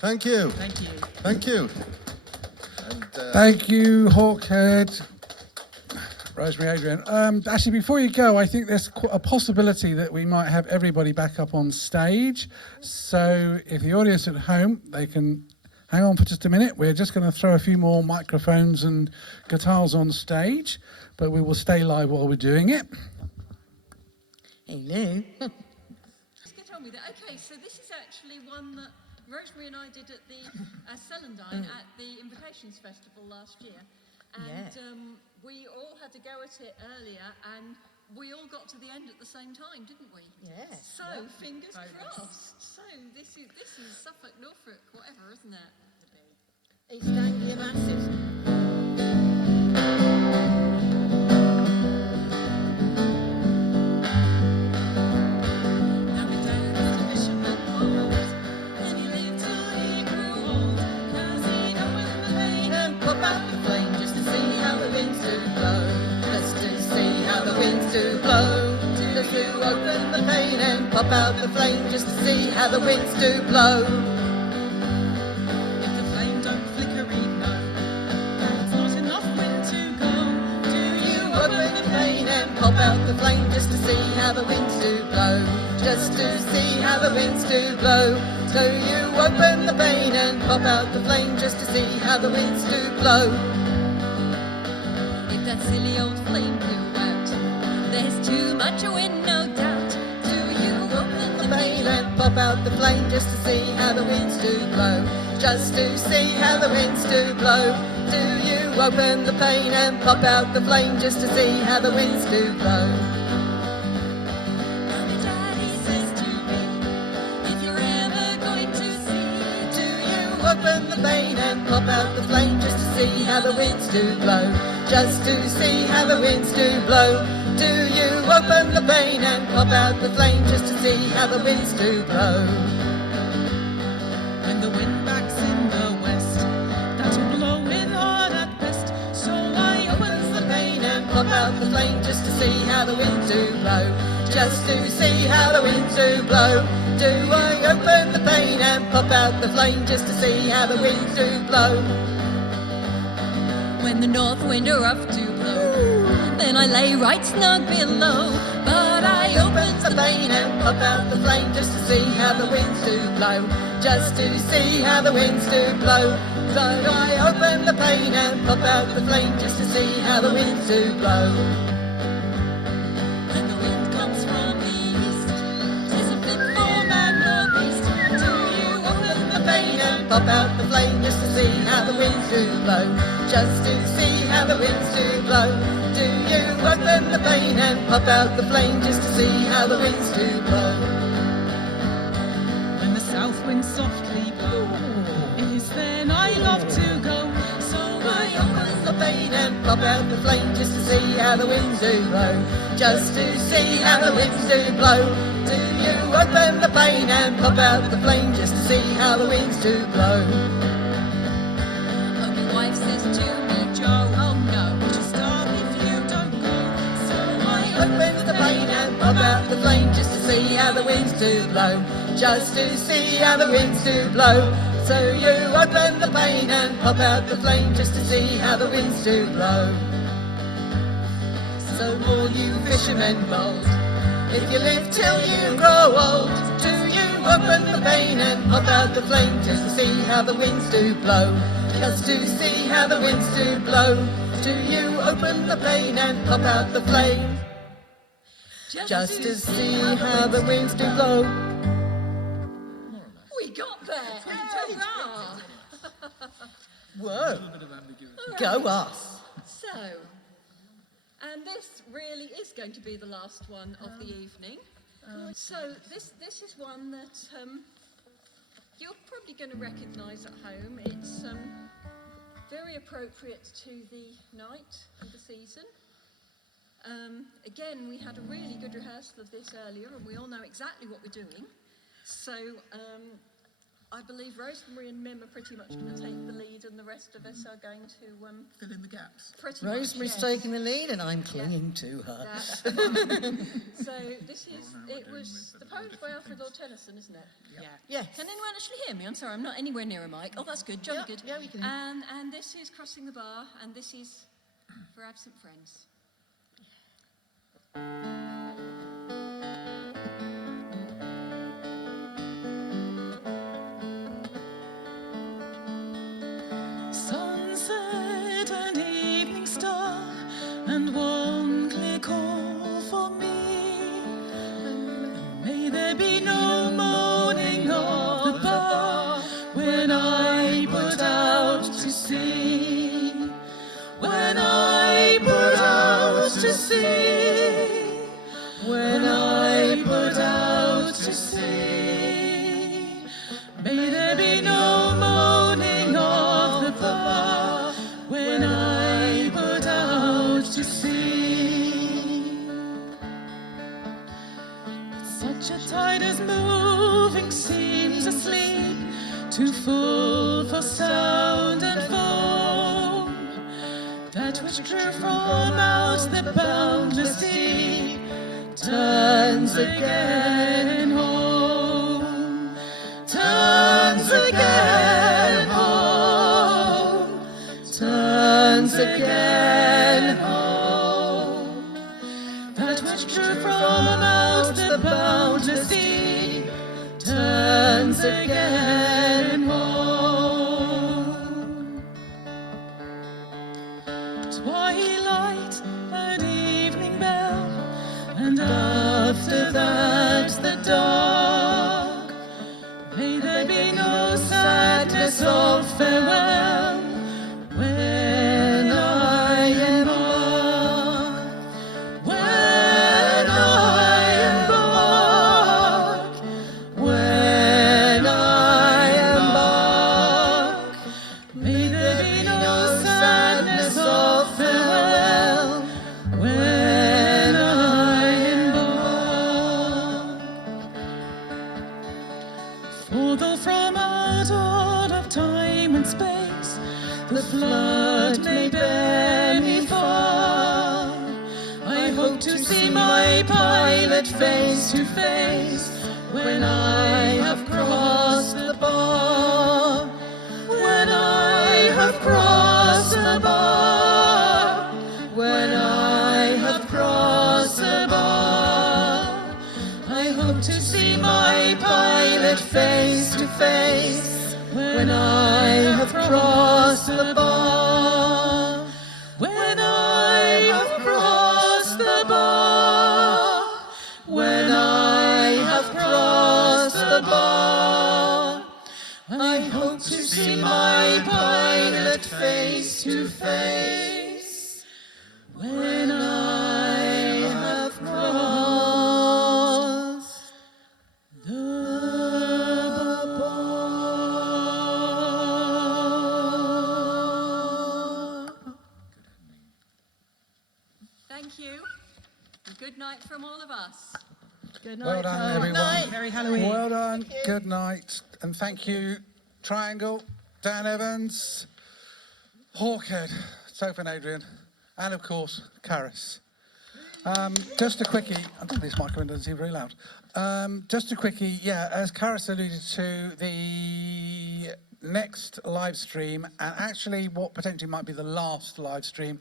Thank you. Thank you. Thank you. And, Thank you, Hawkhead, Rosemary, Adrian. Actually, before you go, I think there's a possibility that we might have everybody back up on stage. So if the audience at home, they can hang on for just a minute. We're just going to throw a few more microphones and guitars on stage, but we will stay live while we're doing it. Hello. Just get on with it. Okay, so this is actually one that Rosemary and I did at the Celandine at the Invocations Festival last year. And Yeah. we all had to go at it earlier, and we all got to the end at the same time, didn't we? Yeah. So, fingers Bonus. crossed. So, this is Suffolk, Norfolk, whatever, isn't it? East Anglia Massive. Now we down as the fisherman was, and he lived till he grew old, 'cause he'd open the vein And pop out the flame just to see how the winds do blow. Just to see how the winds do blow. Just to open the pane and pop out the flame just to see how the winds do blow. If the flame don't flicker, no, that's not enough wind to go. Do you Open the pane and pop out the flame just to see how the winds do blow. Just to see how the winds do blow. So you open the pane and pop out the flame just to see how the winds do blow. If that silly old flame blew out, there's too much wind, no doubt. Do you open The pane and pop out the flame just to see how the winds do blow. Just to see how the winds do blow. Do you open the pane and pop out the flame just to see how the winds do blow? Mommy, Daddy says to me, if you're ever going to see, Do you open the pane and pop out the flame just to see how the winds do blow? Just to see how the winds do blow. Do you open the pane and pop out the flame just to see how the winds do blow? when the wind backs in the west, that'll blow in hard at best. So I opens the pane and Pop out the flame just to see how the winds do blow. Just to see how the winds do blow. Do I open the pane and pop out the flame just to see how the winds do blow? when the north wind are off to blow, then I lay right snug below. But I opens The pane and pop out the flame just to see how the winds do blow. Just to see how the winds do blow. So I open the pane and pop out the flame just to see how the winds do blow. when the wind comes from the east, 'tis a fit for man northeast. Do you open the pane and Pop out the flame just to see how the winds do blow. Just to see how the winds do blow. Do you open the pane and pop out the flame just to see how the winds do blow? when the south wind softly blow. It is then I love to go. So I Open the pane and pop out the flame just to see how the winds do blow. Just to see how the winds do blow. Do you open the pane and pop out the flame just to see how the winds do blow? Oh, my wife says to me, Joe, oh no, just stop if you don't go. So I Open the pane and pop out the flame just to see how the winds do blow. Just to see how the winds do blow. So you open the pane and pop out the flame just to see how the winds do blow. So all you fishermen bold, if you live till you grow old, do you open the pane and pop out the flame just to see how the winds do blow? Just to see how the winds do blow. Do you open the pane and pop out the flame just to see how the winds do blow? we got there. Hurrah! Whoa, go us. So, and this really is going to be the last one of the evening. So this is one that you're probably going to recognise at home. It's very appropriate to the night and the season. Again, we had a really good rehearsal of this earlier, and we all know exactly what we're doing. So I believe Rosemary and Mim are pretty much going to take the lead, and the rest of us are going to Fill in the gaps. pretty Rosemary's much, yes. taking the lead and I'm clinging to her. That's so it was the poem by Alfred Lord Tennyson, isn't it? yeah. Yes. Can anyone actually hear me? I'm sorry, I'm not anywhere near a mic. Oh, that's good, jolly Yeah, good. yeah, we can. And this is Crossing the Bar, and this is For Absent Friends. Sunset and evening star, and one clear call for me. And may there be no moaning of the bar when I put out to sea. When which drew from out the boundless sea turns again home, turns again home, turns again home. That which drew from out the boundless sea turns again home. Twilight, an evening bell, and after that the dark. May there be no sadness of farewell when I embark, when I embark, when I embark. May there be no sadness of farewell when I embark. For though from out all of time and space the flood may bear me far, I hope to see my pilot face to face when I have crossed the bar, when I have crossed the bar, when I have crossed the bar. I hope to see my pilot face to face when I have crossed the bar, when I have crossed the bar, when I have crossed the bar. I hope to see my pilot face to face when I have crossed the bar. Thank you. And good night from all of us. Good night. Well done, everyone. Merry Halloween. Well done. Good night. And thank you, Triangle, Dan Evans, Hawkhead, Sophie and Adrian, and of course, Carys. Just a quickie. This microphone doesn't seem very loud. Just a quickie. Yeah, as Carys alluded to, the next live stream, and actually what potentially might be the last live stream,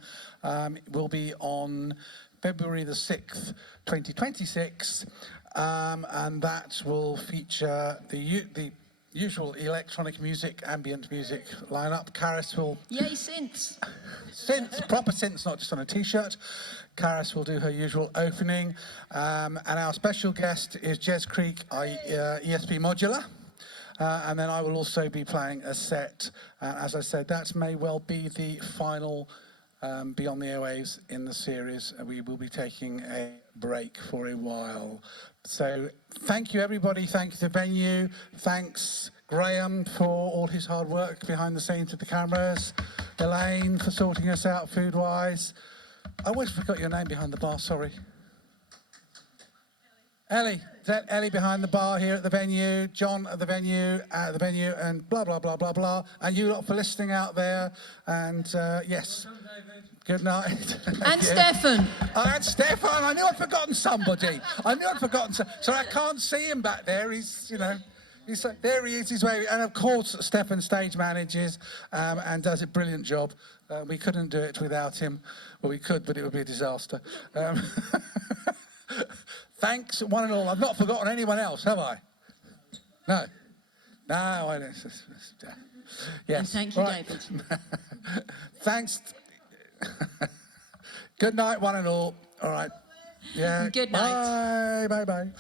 will be on February the 6th, 2026, and that will feature the usual electronic music, ambient music lineup. Carys will... Yay, synths. Synths, proper synths, not just on a t-shirt. Carys will do her usual opening, and our special guest is Jez Creek ESP Modular. And then I will also be playing a set. As I said, that may well be the final Beyond the Airwaves in the series. We will be taking a break for a while. So thank you, everybody. Thank you to the venue. Thanks, Graham, for all his hard work behind the scenes with the cameras. Elaine for sorting us out food-wise. I always forgot your name behind the bar, sorry. Ellie. Is that Ellie behind the bar here at the venue, John at the venue, and blah, blah, blah, blah, blah. And you lot for listening out there. And yes, good night. And Stefan. Oh, and Stefan. I knew I'd forgotten somebody. Sorry, I can't see him back there. He's, you know, there he is, his way. And of course, Stefan stage manages and does a brilliant job. We couldn't do it without him. Well, we could, but it would be a disaster. Thanks, one and all. I've not forgotten anyone else, have I? No. No, I don't. Yes. And thank you, right. David. Thanks. Good night, one and all. All right. Yeah. Good night. Bye, bye, bye.